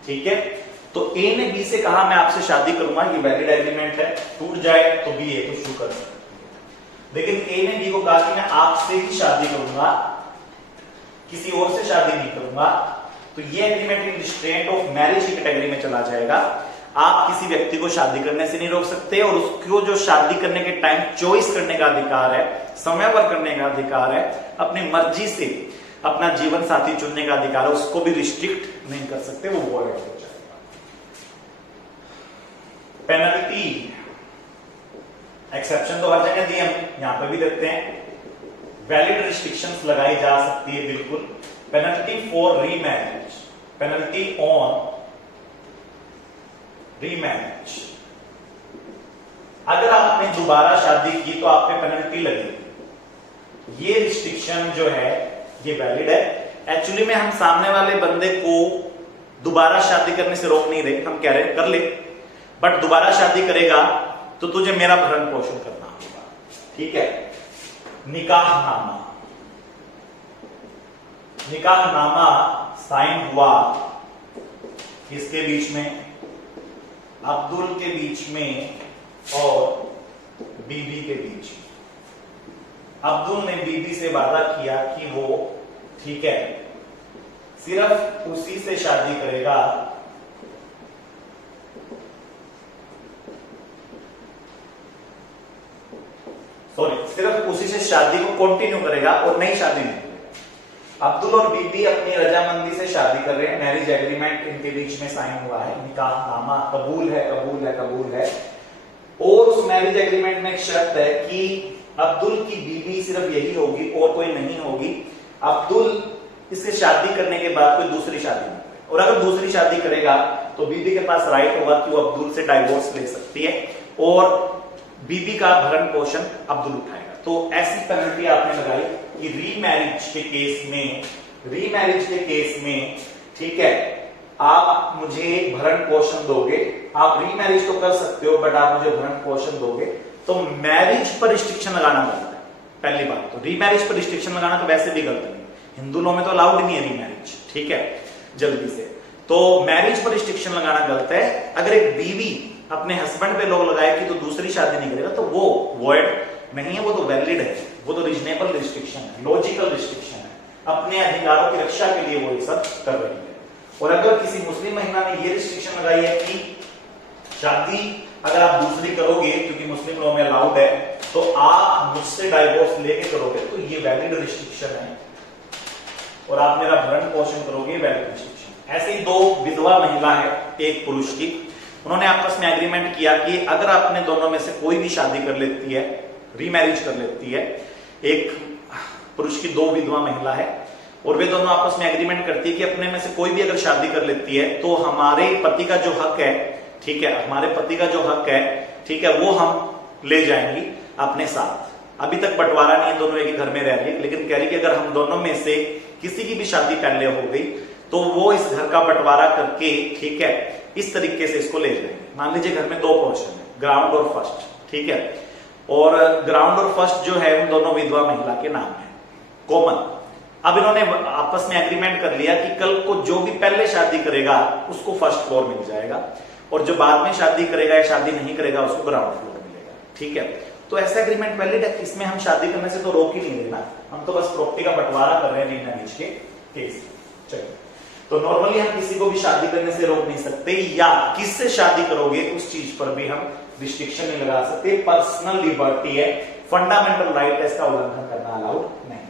ठीक है। तो ए ने बी से कहा मैं आपसे शादी करूंगा, ये वैलिड एग्रीमेंट है, टूट जाए तो बी ए को शू कर सकती है। लेकिन ए ने बी को कहा कि मैं आपसे ही शादी करूंगा, किसी और से शादी नहीं करूंगा, तो ये agreement in restraint of marriage की कैटेगरी में चला जाएगा। आप किसी व्यक्ति को शादी करने से नहीं रोक सकते और उसको जो शादी करने के टाइम चॉइस करने का अधिकार है, समय पर करने का अधिकार है, अपनी मर्जी से अपना जीवन साथी चुनने का अधिकार है, उसको भी रिस्ट्रिक्ट नहीं कर सकते, वो वॉइड हो जाएगा। पेनल्टी एक्सेप्शन तो हर जगह दिए हम, यहां पर भी देखते हैं, वैलिड रिस्ट्रिक्शंस लगाई जा सकती है बिल्कुल। Penalty for remarriage, penalty on remarriage, अगर आपने दोबारा शादी की तो आप पे पेनल्टी लगेगी। ये रिस्ट्रिक्शन जो है ये वैलिड है। एक्चुअली में हम सामने वाले बंदे को दोबारा शादी करने से रोक नहीं रहे, हम कह रहे हैं कर ले, बट दोबारा शादी करेगा तो तुझे मेरा भरण पोषण करना होगा, ठीक है। निकाहनामा, निकाहनामा साइन हुआ किसके बीच में, अब्दुल के बीच में और बीबी के बीच में। अब्दुल ने बीबी से वादा किया कि वो, ठीक है, सिर्फ उसी से शादी करेगा सिर्फ उसी से शादी को कंटिन्यू करेगा और नई शादी नहीं करेगा। अब्दुल और बीबी अपनी रजामंदी से शादी कर रहे हैं, मैरिज एग्रीमेंट इनके बीच में साइन हुआ है, निकाहनामा कबूल है, कबूल है, कबूल है। और उस मैरिज एग्रीमेंट में एक शर्त है कि अब्दुल की बीबी सिर्फ यही होगी और कोई नहीं होगी। अब्दुल इससे शादी करने के बाद कोई दूसरी शादी नहीं करे, और अगर दूसरी शादी करेगा तो बीबी के पास राइट होगा कि वो अब्दुल से डाइवोर्स ले सकती है और बीबी का भरण पोषण अब्दुल उठाएगा। तो ऐसी पेनल्टी आपने लगाई कि रीमैरिज के केस में, रीमैरिज के केस में, ठीक है, आप मुझे भरण पोषण दोगे, आप रीमैरिज तो कर सकते हो बट आप मुझे भरण पोषण दोगे, तो मैरिज पर रिस्ट्रिक्शन लगाना गलत है। पहली बात तो रीमैरिज पर रिस्ट्रिक्शन लगाना तो वैसे भी गलत नहीं, हिंदू लॉ में तो अलाउड नहीं है रीमैरिज, ठीक है, जल्दी से। तो मैरिज पर रिस्ट्रिक्शन लगाना गलत है। अगर एक बीवी अपने हस्बैंड पे लोग लगाए कि तो दूसरी शादी नहीं करेगा तो वो वॉइड नहीं है, वो तो वैलिड है, वो तो रीजनेबल रिस्ट्रिक्शन है, लॉजिकल रिस्ट्रिक्शन है, अपने अधिकारों की रक्षा के लिए वो ये सब कर रही है। और अगर किसी मुस्लिम महिला ने ये रिस्ट्रिक्शन लगाई है कि शादी अगर आप दूसरी करोगे, क्योंकि मुस्लिम लॉ में अलाउड है, तो आप मुझसे डाइवोर्स लेके करोगे तो ये वैलिड रिस्ट्रिक्शन है और आप मेरा भरण पोषण करोगे, वैलिड रिस्ट्रिक्शन। ऐसे ही 2 विधवा महिला है एक पुरुष की, उन्होंने आपस में एग्रीमेंट किया कि अगर आपने दोनों में से कोई भी शादी कर लेती है, रीमैरिज कर लेती है, एक पुरुष की दो विधवा महिला है और वे दोनों आपस में एग्रीमेंट करती है कि अपने में से कोई भी अगर शादी कर लेती है तो हमारे पति का जो हक है, ठीक है, हमारे पति का जो हक है, ठीक है, वो हम ले जाएंगी अपने साथ। अभी तक बंटवारा नहीं है, दोनों एक ही घर में रह रही है, लेकिन कह रही कि अगर हम दोनों में से किसी की भी शादी पहले हो गई तो वो इस घर का बंटवारा करके, ठीक है, इस तरीके से इसको ले जाएंगे। मान लीजिए घर में दो पोर्शन है, ग्राउंड और फर्स्ट, ठीक है, और ग्राउंड और फर्स्ट जो है उन दोनों विधवा महिला के नाम है, कॉमन। अब इन्होंने आपस में एग्रीमेंट कर लिया कि कल को जो भी पहले शादी करेगा उसको फर्स्ट फ्लोर मिल जाएगा और जो बाद में शादी करेगा या शादी नहीं करेगा उसको ग्राउंड फ्लोर मिलेगा, ठीक है। तो ऐसा एग्रीमेंट वैलिड है, इसमें हम शादी करने से तो रोक ही नहीं देना, हम तो बस प्रॉपर्टी का बंटवारा कर रहे हैं रीमैरिज के केस। चलिए, तो नॉर्मली हम किसी को भी शादी करने से रोक नहीं सकते, या किससे शादी करोगे उस चीज पर भी हम रिस्ट्रिक्शन नहीं लगा सकते। पर्सनल लिबर्टी है, फंडामेंटल राइट है, इसका उल्लंघन करना अलाउड नहीं।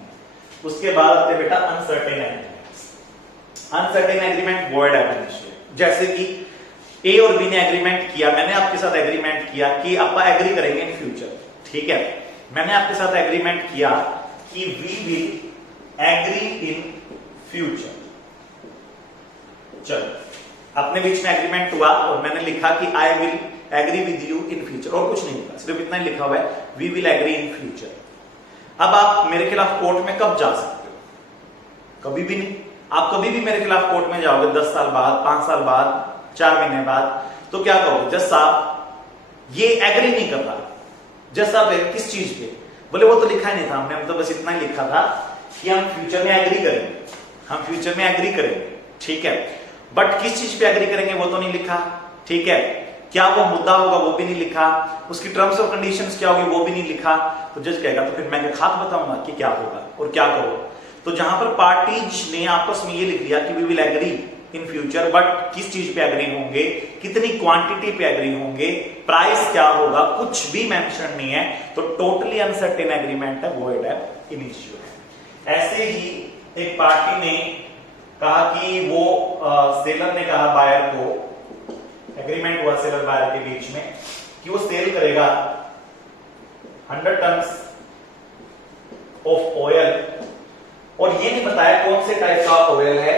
उसके बाद आते बेटा uncertain agreement. Uncertain agreement void agreement, जैसे कि ए और बी ने एग्रीमेंट किया, मैंने आपके साथ एग्रीमेंट किया कि आप एग्री करेंगे इन फ्यूचर, ठीक है, मैंने आपके साथ एग्रीमेंट किया कि we will agree in future. चलो, अपने बीच में एग्रीमेंट हुआ और मैंने लिखा कि I will agree with you in future, और कुछ नहीं लिखा, सिर्फ इतना ही लिखा हुआ है we will agree in future. अब आप मेरे खिलाफ कोर्ट में कब जा सकते हो? कभी भी नहीं। आप कभी भी मेरे खिलाफ कोर्ट में जाओगे 10 साल बाद, 5 साल बाद, 4 महीने बाद, तो क्या कहोगे? जज साहब ये एग्री नहीं कर रहा। जज साहब किस चीज पे? बोले वो तो लिखा ही नहीं था हमने, हम तो बस इतना ही लिखा था कि हम फ्यूचर में एग्री करेंगे, हम फ्यूचर में एग्री करेंगे, ठीक है, बट किस चीज पे एग्री करेंगे वो तो नहीं लिखा, ठीक है, क्या वो मुद्दा होगा वो भी नहीं लिखा, उसकी टर्म्स और कंडीशंस क्या होगी वो भी नहीं लिखा। तो जज कहेगा तो फिर मैं खाक बताऊंगा कि क्या होगा और क्या करो। तो जहां पर पार्टीज ने आपस में ये लिख दिया कि we will agree in future, but किस चीज पे एग्री होंगे, कितनी क्वांटिटी पे एग्री होंगे, प्राइस क्या होगा, कुछ भी मेंशन नहीं है, तो टोटली अनसर्टेन एग्रीमेंट है, वॉइड है, इनिशियो है। ऐसे ही एक पार्टी ने कहा कि वो सेलर ने कहा बायर को, एग्रीमेंट हुआ सेलर बायर के बीच में कि वो सेल करेगा 100 टन्स ऑफ ऑयल, और ये नहीं बताया कौन से टाइप का ऑयल है,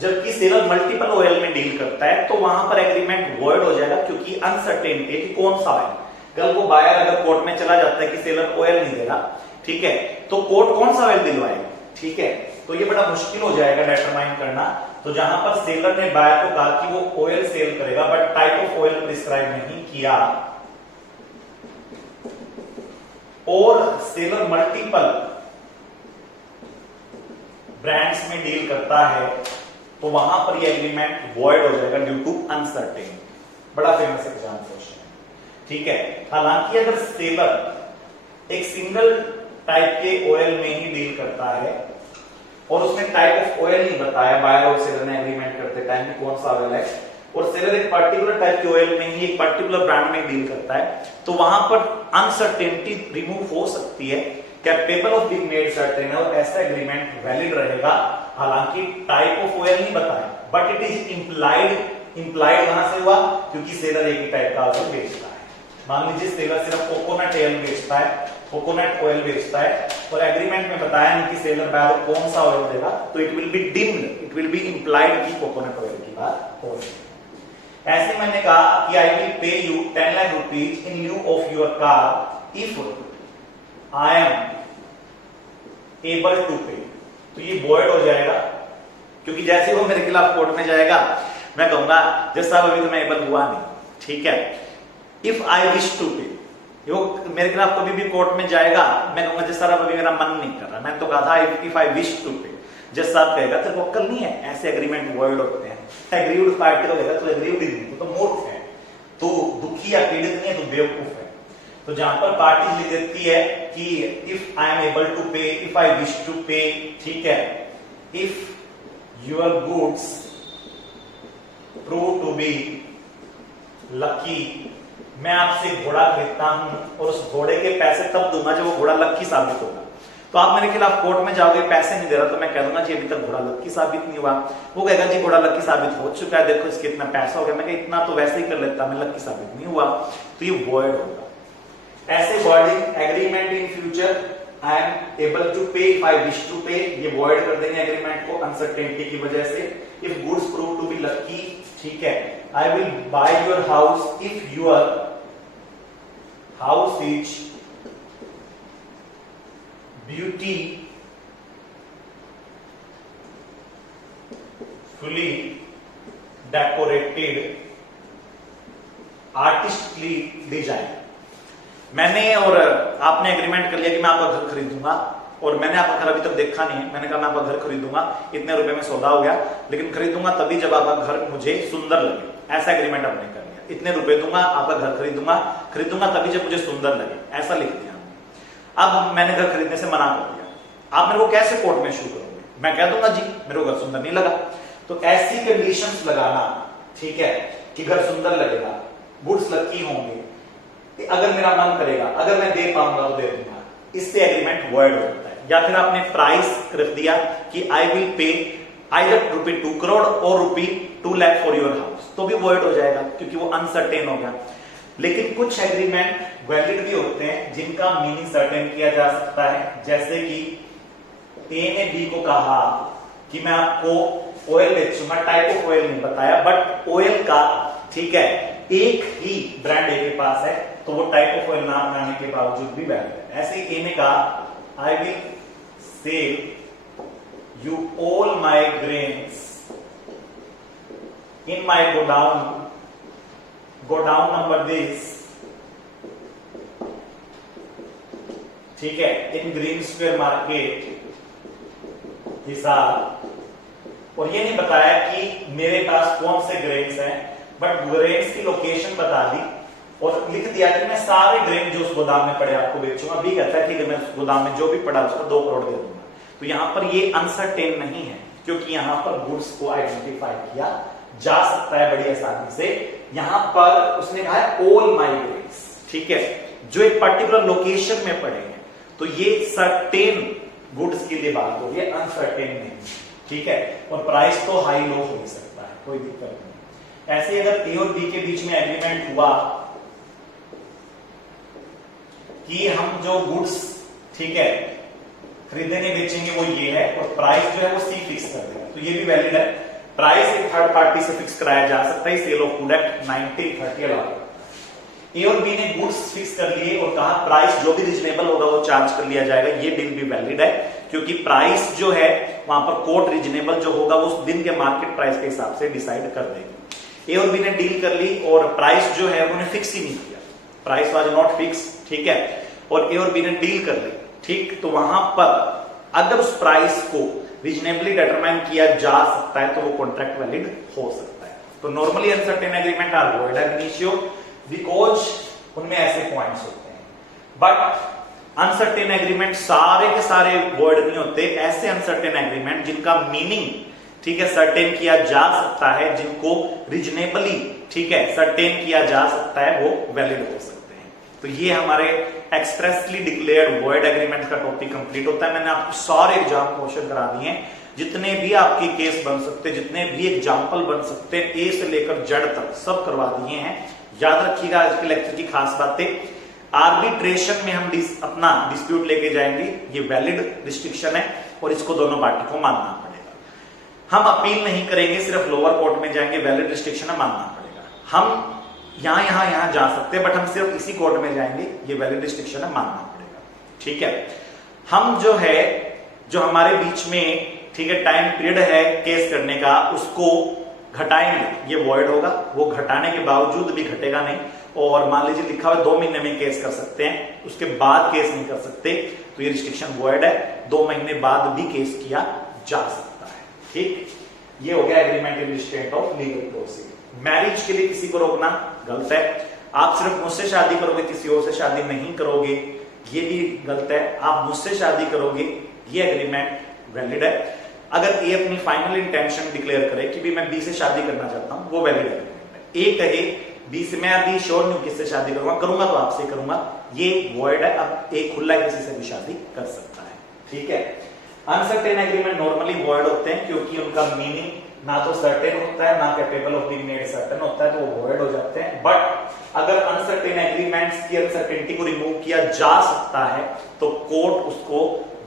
जबकि सेलर मल्टीपल ऑयल में डील करता है, तो वहां पर एग्रीमेंट वॉइड हो जाएगा, क्योंकि अनसर्टेनिटी है कि कौन सा ऑयल। कल को बायर अगर कोर्ट में चला जाता है कि सेलर ऑयल नहीं दे रहा, ठीक है, तो कोर्ट कौन सा ऑयल दिलवाएगा, ठीक है, तो ये बड़ा मुश्किल हो जाएगा डिटरमाइन करना। तो जहां पर सेलर ने बायर को कहा कि वो ऑयल सेल करेगा, but type of oil prescribe नहीं किया, और सेलर मल्टीपल ब्रांड्स में डील करता है, तो वहां पर ये एग्रीमेंट वॉइड हो जाएगा ड्यू टू अनसर्टेन। बड़ा फेमस एग्जाम क्वेश्चन है, ठीक है। हालांकि अगर सेलर एक सिंगल टाइप के ऑयल में ही डील करता है और उसमें टाइप ऑफ ऑयल नहीं बताया बायर और सेलर ने एग्रीमेंट करते टाइम कि कौन सा ऑयल है, और सेलर एक पर्टिकुलर टाइप के ऑयल में ही एक पर्टिकुलर ब्रांड में डील करता है, तो वहां पर अनसर्टेनिटी रिमूव हो सकती है, capable of being made certain है, और ऐसा एग्रीमेंट वैलिड रहेगा। हालांकि टाइप ऑफ ऑयल नहीं बताया, but it is implied. Implied कहां से हुआ? क्योंकि सेलर एक ही टाइप का ऑयल बेचता है। मान लीजिए सेलर सिर्फ कोकोनट ऑयल बेचता है, कोकोनट ऑयल बेचता है, और एग्रीमेंट में बताया नहीं कि सेलर बायर को कौन सा ऑयल देगा, तो it will be deemed, it will be implied कि कोकोनट ऑयल की बात हो रही है। ऐसे मैंने कहा कि I will pay you 10 lakh rupees in lieu of your car if I am able to pay, तो ये वॉइड हो जाएगा, क्योंकि जैसे वो मेरे खिलाफ कोर्ट में जाएगा मैं कहूंगा जज साहब अभी तो मैं एबल हुआ नहीं, ठीक है, इफ आई विश टू पे, वो मेरे खिलाफ कभी भी कोर्ट में जाएगा मैं कहूंगा जज साहब अभी मेरा मन नहीं कर रहा, मैंने तो कहा था इफ आई विश टू पे, जज साहब कहेगा तेरे को अक्ल नहीं है, ऐसे एग्रीमेंट वॉइड होते हैं। एग्रीड पार्टी को कहेगा तो एग्रीड ही नहीं, तो मूर्ख है, तो दुखी या पीड़ित नहीं है, तो बेवकूफ है। तो जहां पर पार्टी लिख देती है कि if I am able to pay, if I wish to pay, ठीक है, if your goods prove to be lucky, मैं आपसे घोड़ा खरीदता हूं और उस घोड़े के पैसे तब दूंगा जब वो घोड़ा लकी साबित होगा। तो आप मेरे खिलाफ कोर्ट में जाओगे, पैसे नहीं दे रहा, तो मैं कह दूंगा जी अभी तक घोड़ा लक्की साबित नहीं हुआ। वो कहेगा जी घोड़ा लक्की साबित हो चुका है, देखो इसके इतना पैसा हो गया। मैं इतना तो वैसे ही कर लेता, मैं लक्की साबित नहीं हुआ, तो ये वॉइड होगा। ऐसे wording agreement in future I am able to pay if I wish to pay, ये वॉइड कर देंगे एग्रीमेंट को अनसर्टेनिटी की वजह से। If goods prove to be lucky, ठीक है, I will buy your house if your house is beauty fully decorated artistically designed। मैंने और आपने एग्रीमेंट कर लिया कि मैं आपका घर खरीदूंगा, और मैंने आपका घर अभी तक देखा नहीं है। मैंने कहा मैं आपका घर खरीदूंगा, इतने रुपए में सौदा हो गया, लेकिन खरीदूंगा तभी जब आपका घर मुझे सुंदर लगे। ऐसा एग्रीमेंट आपने कर लिया, इतने रुपए दूंगा, आपका घर खरीदूंगा तभी जब मुझे सुंदर लगे, ऐसा लिख दिया। अब मैंने घर खरीदने से मना कर दिया, आप मेरे को कैसे कोर्ट में इशू करोगे? मैं कह दूंगा जी मेरे को घर सुंदर नहीं लगा। तो ऐसी कंडीशंस लगाना, ठीक है, कि घर सुंदर लगेगा, गुड्स लकी होंगे, अगर मेरा मन करेगा, अगर मैं दे पाऊंगा तो दे दूंगा, इससे एग्रीमेंट वॉइड हो जाता है। या फिर आपने प्राइस रख दिया कि आई विल पे आइदर ₹2 करोड़ और ₹2 लाख फॉर योर हाउस, तो भी वॉइड हो जाएगा क्योंकि वो अनसर्टेन हो गया। लेकिन कुछ एग्रीमेंट वैलिड भी होते हैं जिनका मीनिंग सर्टेन किया जा सकता है। जैसे कि ए ने बी को कहा कि मैं आपको ऑयल बेचूंगा, टाइप ऑफ ऑयल नहीं बताया, बट ऑयल का, ठीक है, एक ही ब्रांड ए के पास है, तो वो टाइप ऑफ ऑयल नाम आने के बावजूद भी वैलिड है। ऐसे ही ए ने कहा I will save you all my grains in my godown number this, ठीक है, इन ग्रीन स्क्वायर मार्केट हिसाब। और ये नहीं बताया कि मेरे पास कौन से ग्रेन्स हैं, बट ग्रेन्स की लोकेशन बता दी और लिख दिया कि मैं सारे ग्रेन जो उस गोदाम में पड़े आपको बेचूंगा। भी कहता है ठीक है, मैं उस गोदाम में जो भी पड़ा उसको 2 करोड़ दे दूंगा। तो यहां पर ये अनसर्टेन नहीं है, क्योंकि यहां पर गुड्स को आइडेंटिफाई किया जा सकता है बड़ी आसानी से। यहां पर उसने कहा है ऑल माई ग्रेन्स, ठीक है, जो एक पर्टिकुलर लोकेशन में पड़े हैं, तो ये सर्टेन गुड्स के लिए बात हो रही है, अनसर्टेन नहीं, ठीक है। और प्राइस तो हाई लो हो ही सकता है, कोई दिक्कत नहीं। ऐसे अगर ए और बी के बीच में एग्रीमेंट हुआ कि हम जो गुड्स, ठीक है, खरीदेंगे बेचेंगे वो ये है, और प्राइस जो है वो सी फिक्स कर देगा, तो ये भी वैलिड है। प्राइस एक थर्ड पार्टी से फिक्स कराया जा सकता है, sale of good act 1930 allow. A और बी ने गुड्स फिक्स कर लिए और कहा प्राइस जो भी रिजनेबल होगा वो चार्ज कर लिया जाएगा, ये डील भी वैलिड है, क्योंकि प्राइस जो है वहां पर कोर्ट रिजनेबल जो होगा वो उस दिन के मार्केट प्राइस के हिसाब से डिसाइड कर देगी। ए और बी ने डील कर ली और प्राइस जो है उन्होंने फिक्स ही नहीं किया, प्राइस वाज नॉट फिक्स, ठीक है, और ए और बी ने डील कर ली, ठीक। तो वहां पर अगर उस प्राइस को रीजनेबली डिटरमाइन किया जा सकता है तो वो कॉन्ट्रैक्ट वैलिड हो सकता है। तो normally uncertain agreement are void ab initio because उनमें ऐसे पॉइंट्स होते हैं, बट अनसर्टेन एग्रीमेंट सारे के सारे वॉइड नहीं होते। ऐसे अनसर्टेन एग्रीमेंट जिनका मीनिंग, ठीक है, सर्टेन किया जा सकता है, जिनको रीजनेबली, ठीक है, सर्टेन किया जा सकता है, वो वैलिड हो सकते हैं। तो ये हमारे एक्सप्रेसली डिक्लेयर्ड वॉइड एग्रीमेंट का टॉपिक कंप्लीट होता है। मैंने आपको सारे एग्जाम क्वेश्चन करा दिए हैं, जितने भी आपके केस बन सकते हैं, जितने भी एग्जाम्पल बन सकते हैं, ए से लेकर जेड तक सब करवा दिए हैं। याद रखिएगा आज के लेक्चर की खास बातें, आर्बिट्रेशन में हम अपना डिस्प्यूट लेके जाएंगे, ये वैलिड रिस्ट्रिक्शन है और इसको दोनों पार्टी को मानना पड़ेगा। हम अपील नहीं करेंगे, सिर्फ लोअर कोर्ट में जाएंगे, वैलिड रिस्ट्रिक्शन है, मानना पड़ेगा। हम यहां जा सकते हैं, बट हम सिर्फ इसी कोर्ट में जाएंगे, ये वैलिड रिस्ट्रिक्शन है, मानना पड़ेगा, ठीक है। हम जो है, जो हमारे बीच में, ठीक है, टाइम पीरियड है केस करने का, उसको घटाएंगे, ये वॉइड होगा, वो घटाने के बावजूद भी घटेगा नहीं। और मान लीजिए लिखा हुआ 2 महीने में केस कर सकते हैं, उसके बाद केस नहीं कर सकते, तो ये रिस्ट्रिक्शन वॉइड है। 2 महीने बाद भी केस किया जा सकता है, ठीक। ये हो गया agreement in restraint of legal proceed. Marriage के लिए किसी को रोकना गलत है। आप सिर्फ मुझसे शादी करोगे, किसी और से शादी नहीं करोगे, ये भी गलत है। आप मुझसे शादी करोगे, ये एग्रीमेंट वैलिड है। अगर ए अपनी फाइनल इंटेंशन डिक्लेयर करे कि भी मैं बी से शादी करना चाहता हूं, वो वैलिड एग्रीमेंट है। ए कहे बी से मैं अभी श्योर नहीं हूं किससे शादी करूंगा तो आपसे करूंगा, ये वॉइड है। अब ए खुला किसी से भी शादी कर सकता है, ठीक है। अनसर्टेन एग्रीमेंट नॉर्मली वॉइड होते हैं क्योंकि उनका मीनिंग ना तो सर्टेन होता है ना capable of being made certain होता है, तो वो वॉइड हो जाते हैं। बट अगर अनसर्टेन एग्रीमेंट्स की अनसर्टेनिटी को रिमूव किया जा सकता है तो कोर्ट उसको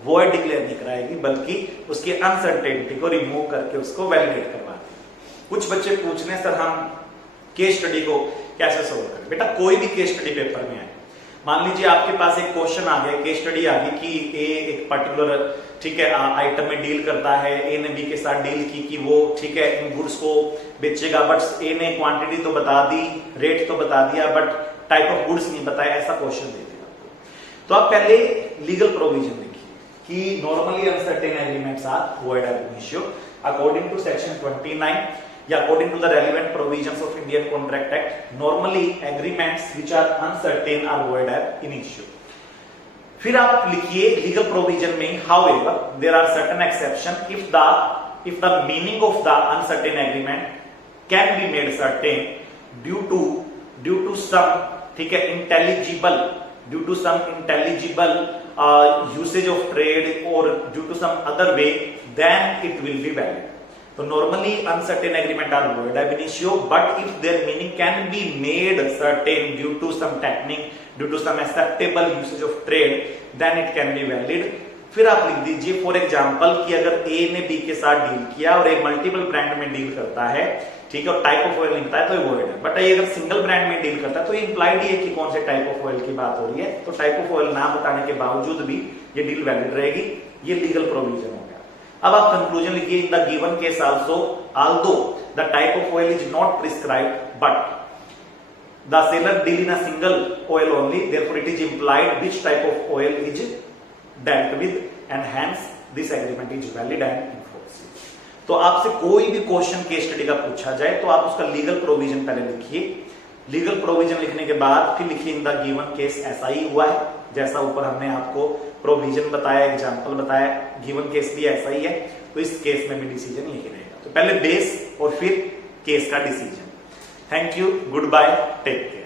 वॉइड डिक्लेयर नहीं कराएगी, बल्कि उसकी अनसर्टेनिटी को रिमूव करके उसको वैलिडेट करवाती। कुछ बच्चे पूछ रहे हैं सर हम केस स्टडी को कैसे सोल्व करें। बेटा कोई भी केस स्टडी पेपर में है, मान लीजिए आपके पास एक क्वेश्चन आ गया, केस स्टडी आ गई कि ए एक पर्टिकुलर ठीक है आइटम में डील करता है, ए ने बी के साथ डील की कि वो ठीक है इन गुड्स को बेचेगा, बट ए ने क्वांटिटी तो बता दी, रेट तो बता दिया, बट टाइप ऑफ गुड्स नहीं बताया, ऐसा क्वेश्चन दे दिया। तो आप पहले लीगल प्रोविजन देखिए कि normally uncertain agreements are void ab initio according to section 29 या according to the relevant provisions of Indian contract act. Normally agreements which are uncertain are void ab initio. फिर आप लिखिए लीगल प्रोविजन में however there are certain exception if the meaning of the uncertain agreement can be made certain due to some ठीक है intelligible usage of trade और due to some other way then it will be valid. तो normally uncertain agreement are void ab initio, but if their meaning can be made certain due to some technique, due to some acceptable usage of trade, then it can be valid। फिर आप लिख दीजिए for example कि अगर ए ने B के साथ deal किया और एक मल्टीपल ब्रांड में डील करता है, ठीक है, और टाइप ऑफ ऑयल लिखता है तो ये वॉइड है। बट ये अगर सिंगल ब्रांड में डील करता है तो ये इंप्लाइड ही है कि कौन से टाइप ऑफ ऑयल की बात हो रही है, तो टाइप ऑफ ऑयल ना बताने के बावजूद भी ये डील वैलिड रहेगी। ये लीगल प्रोविजन हो गया। अब आप कंक्लूजन लिखिए in the given case also although the type of oil is not prescribed but the seller deal in a single oil only, therefore it is implied which type of oil is dealt with and hence this agreement is valid and enforceable। तो आपसे कोई भी question case study का पूछा जाए तो आप उसका लीगल प्रोविजन पहले लिखिए। लीगल प्रोविजन लिखने के बाद फिर लिखिए इन द गिवन केस ऐसा ही हुआ है, जैसा ऊपर हमने आपको प्रोविजन बताया, एग्जांपल बताया, गिवन केस भी ऐसा ही है, तो इस केस में भी डिसीजन यही रहेगा। तो पहले बेस और फिर केस का decision. Thank you, goodbye, take care.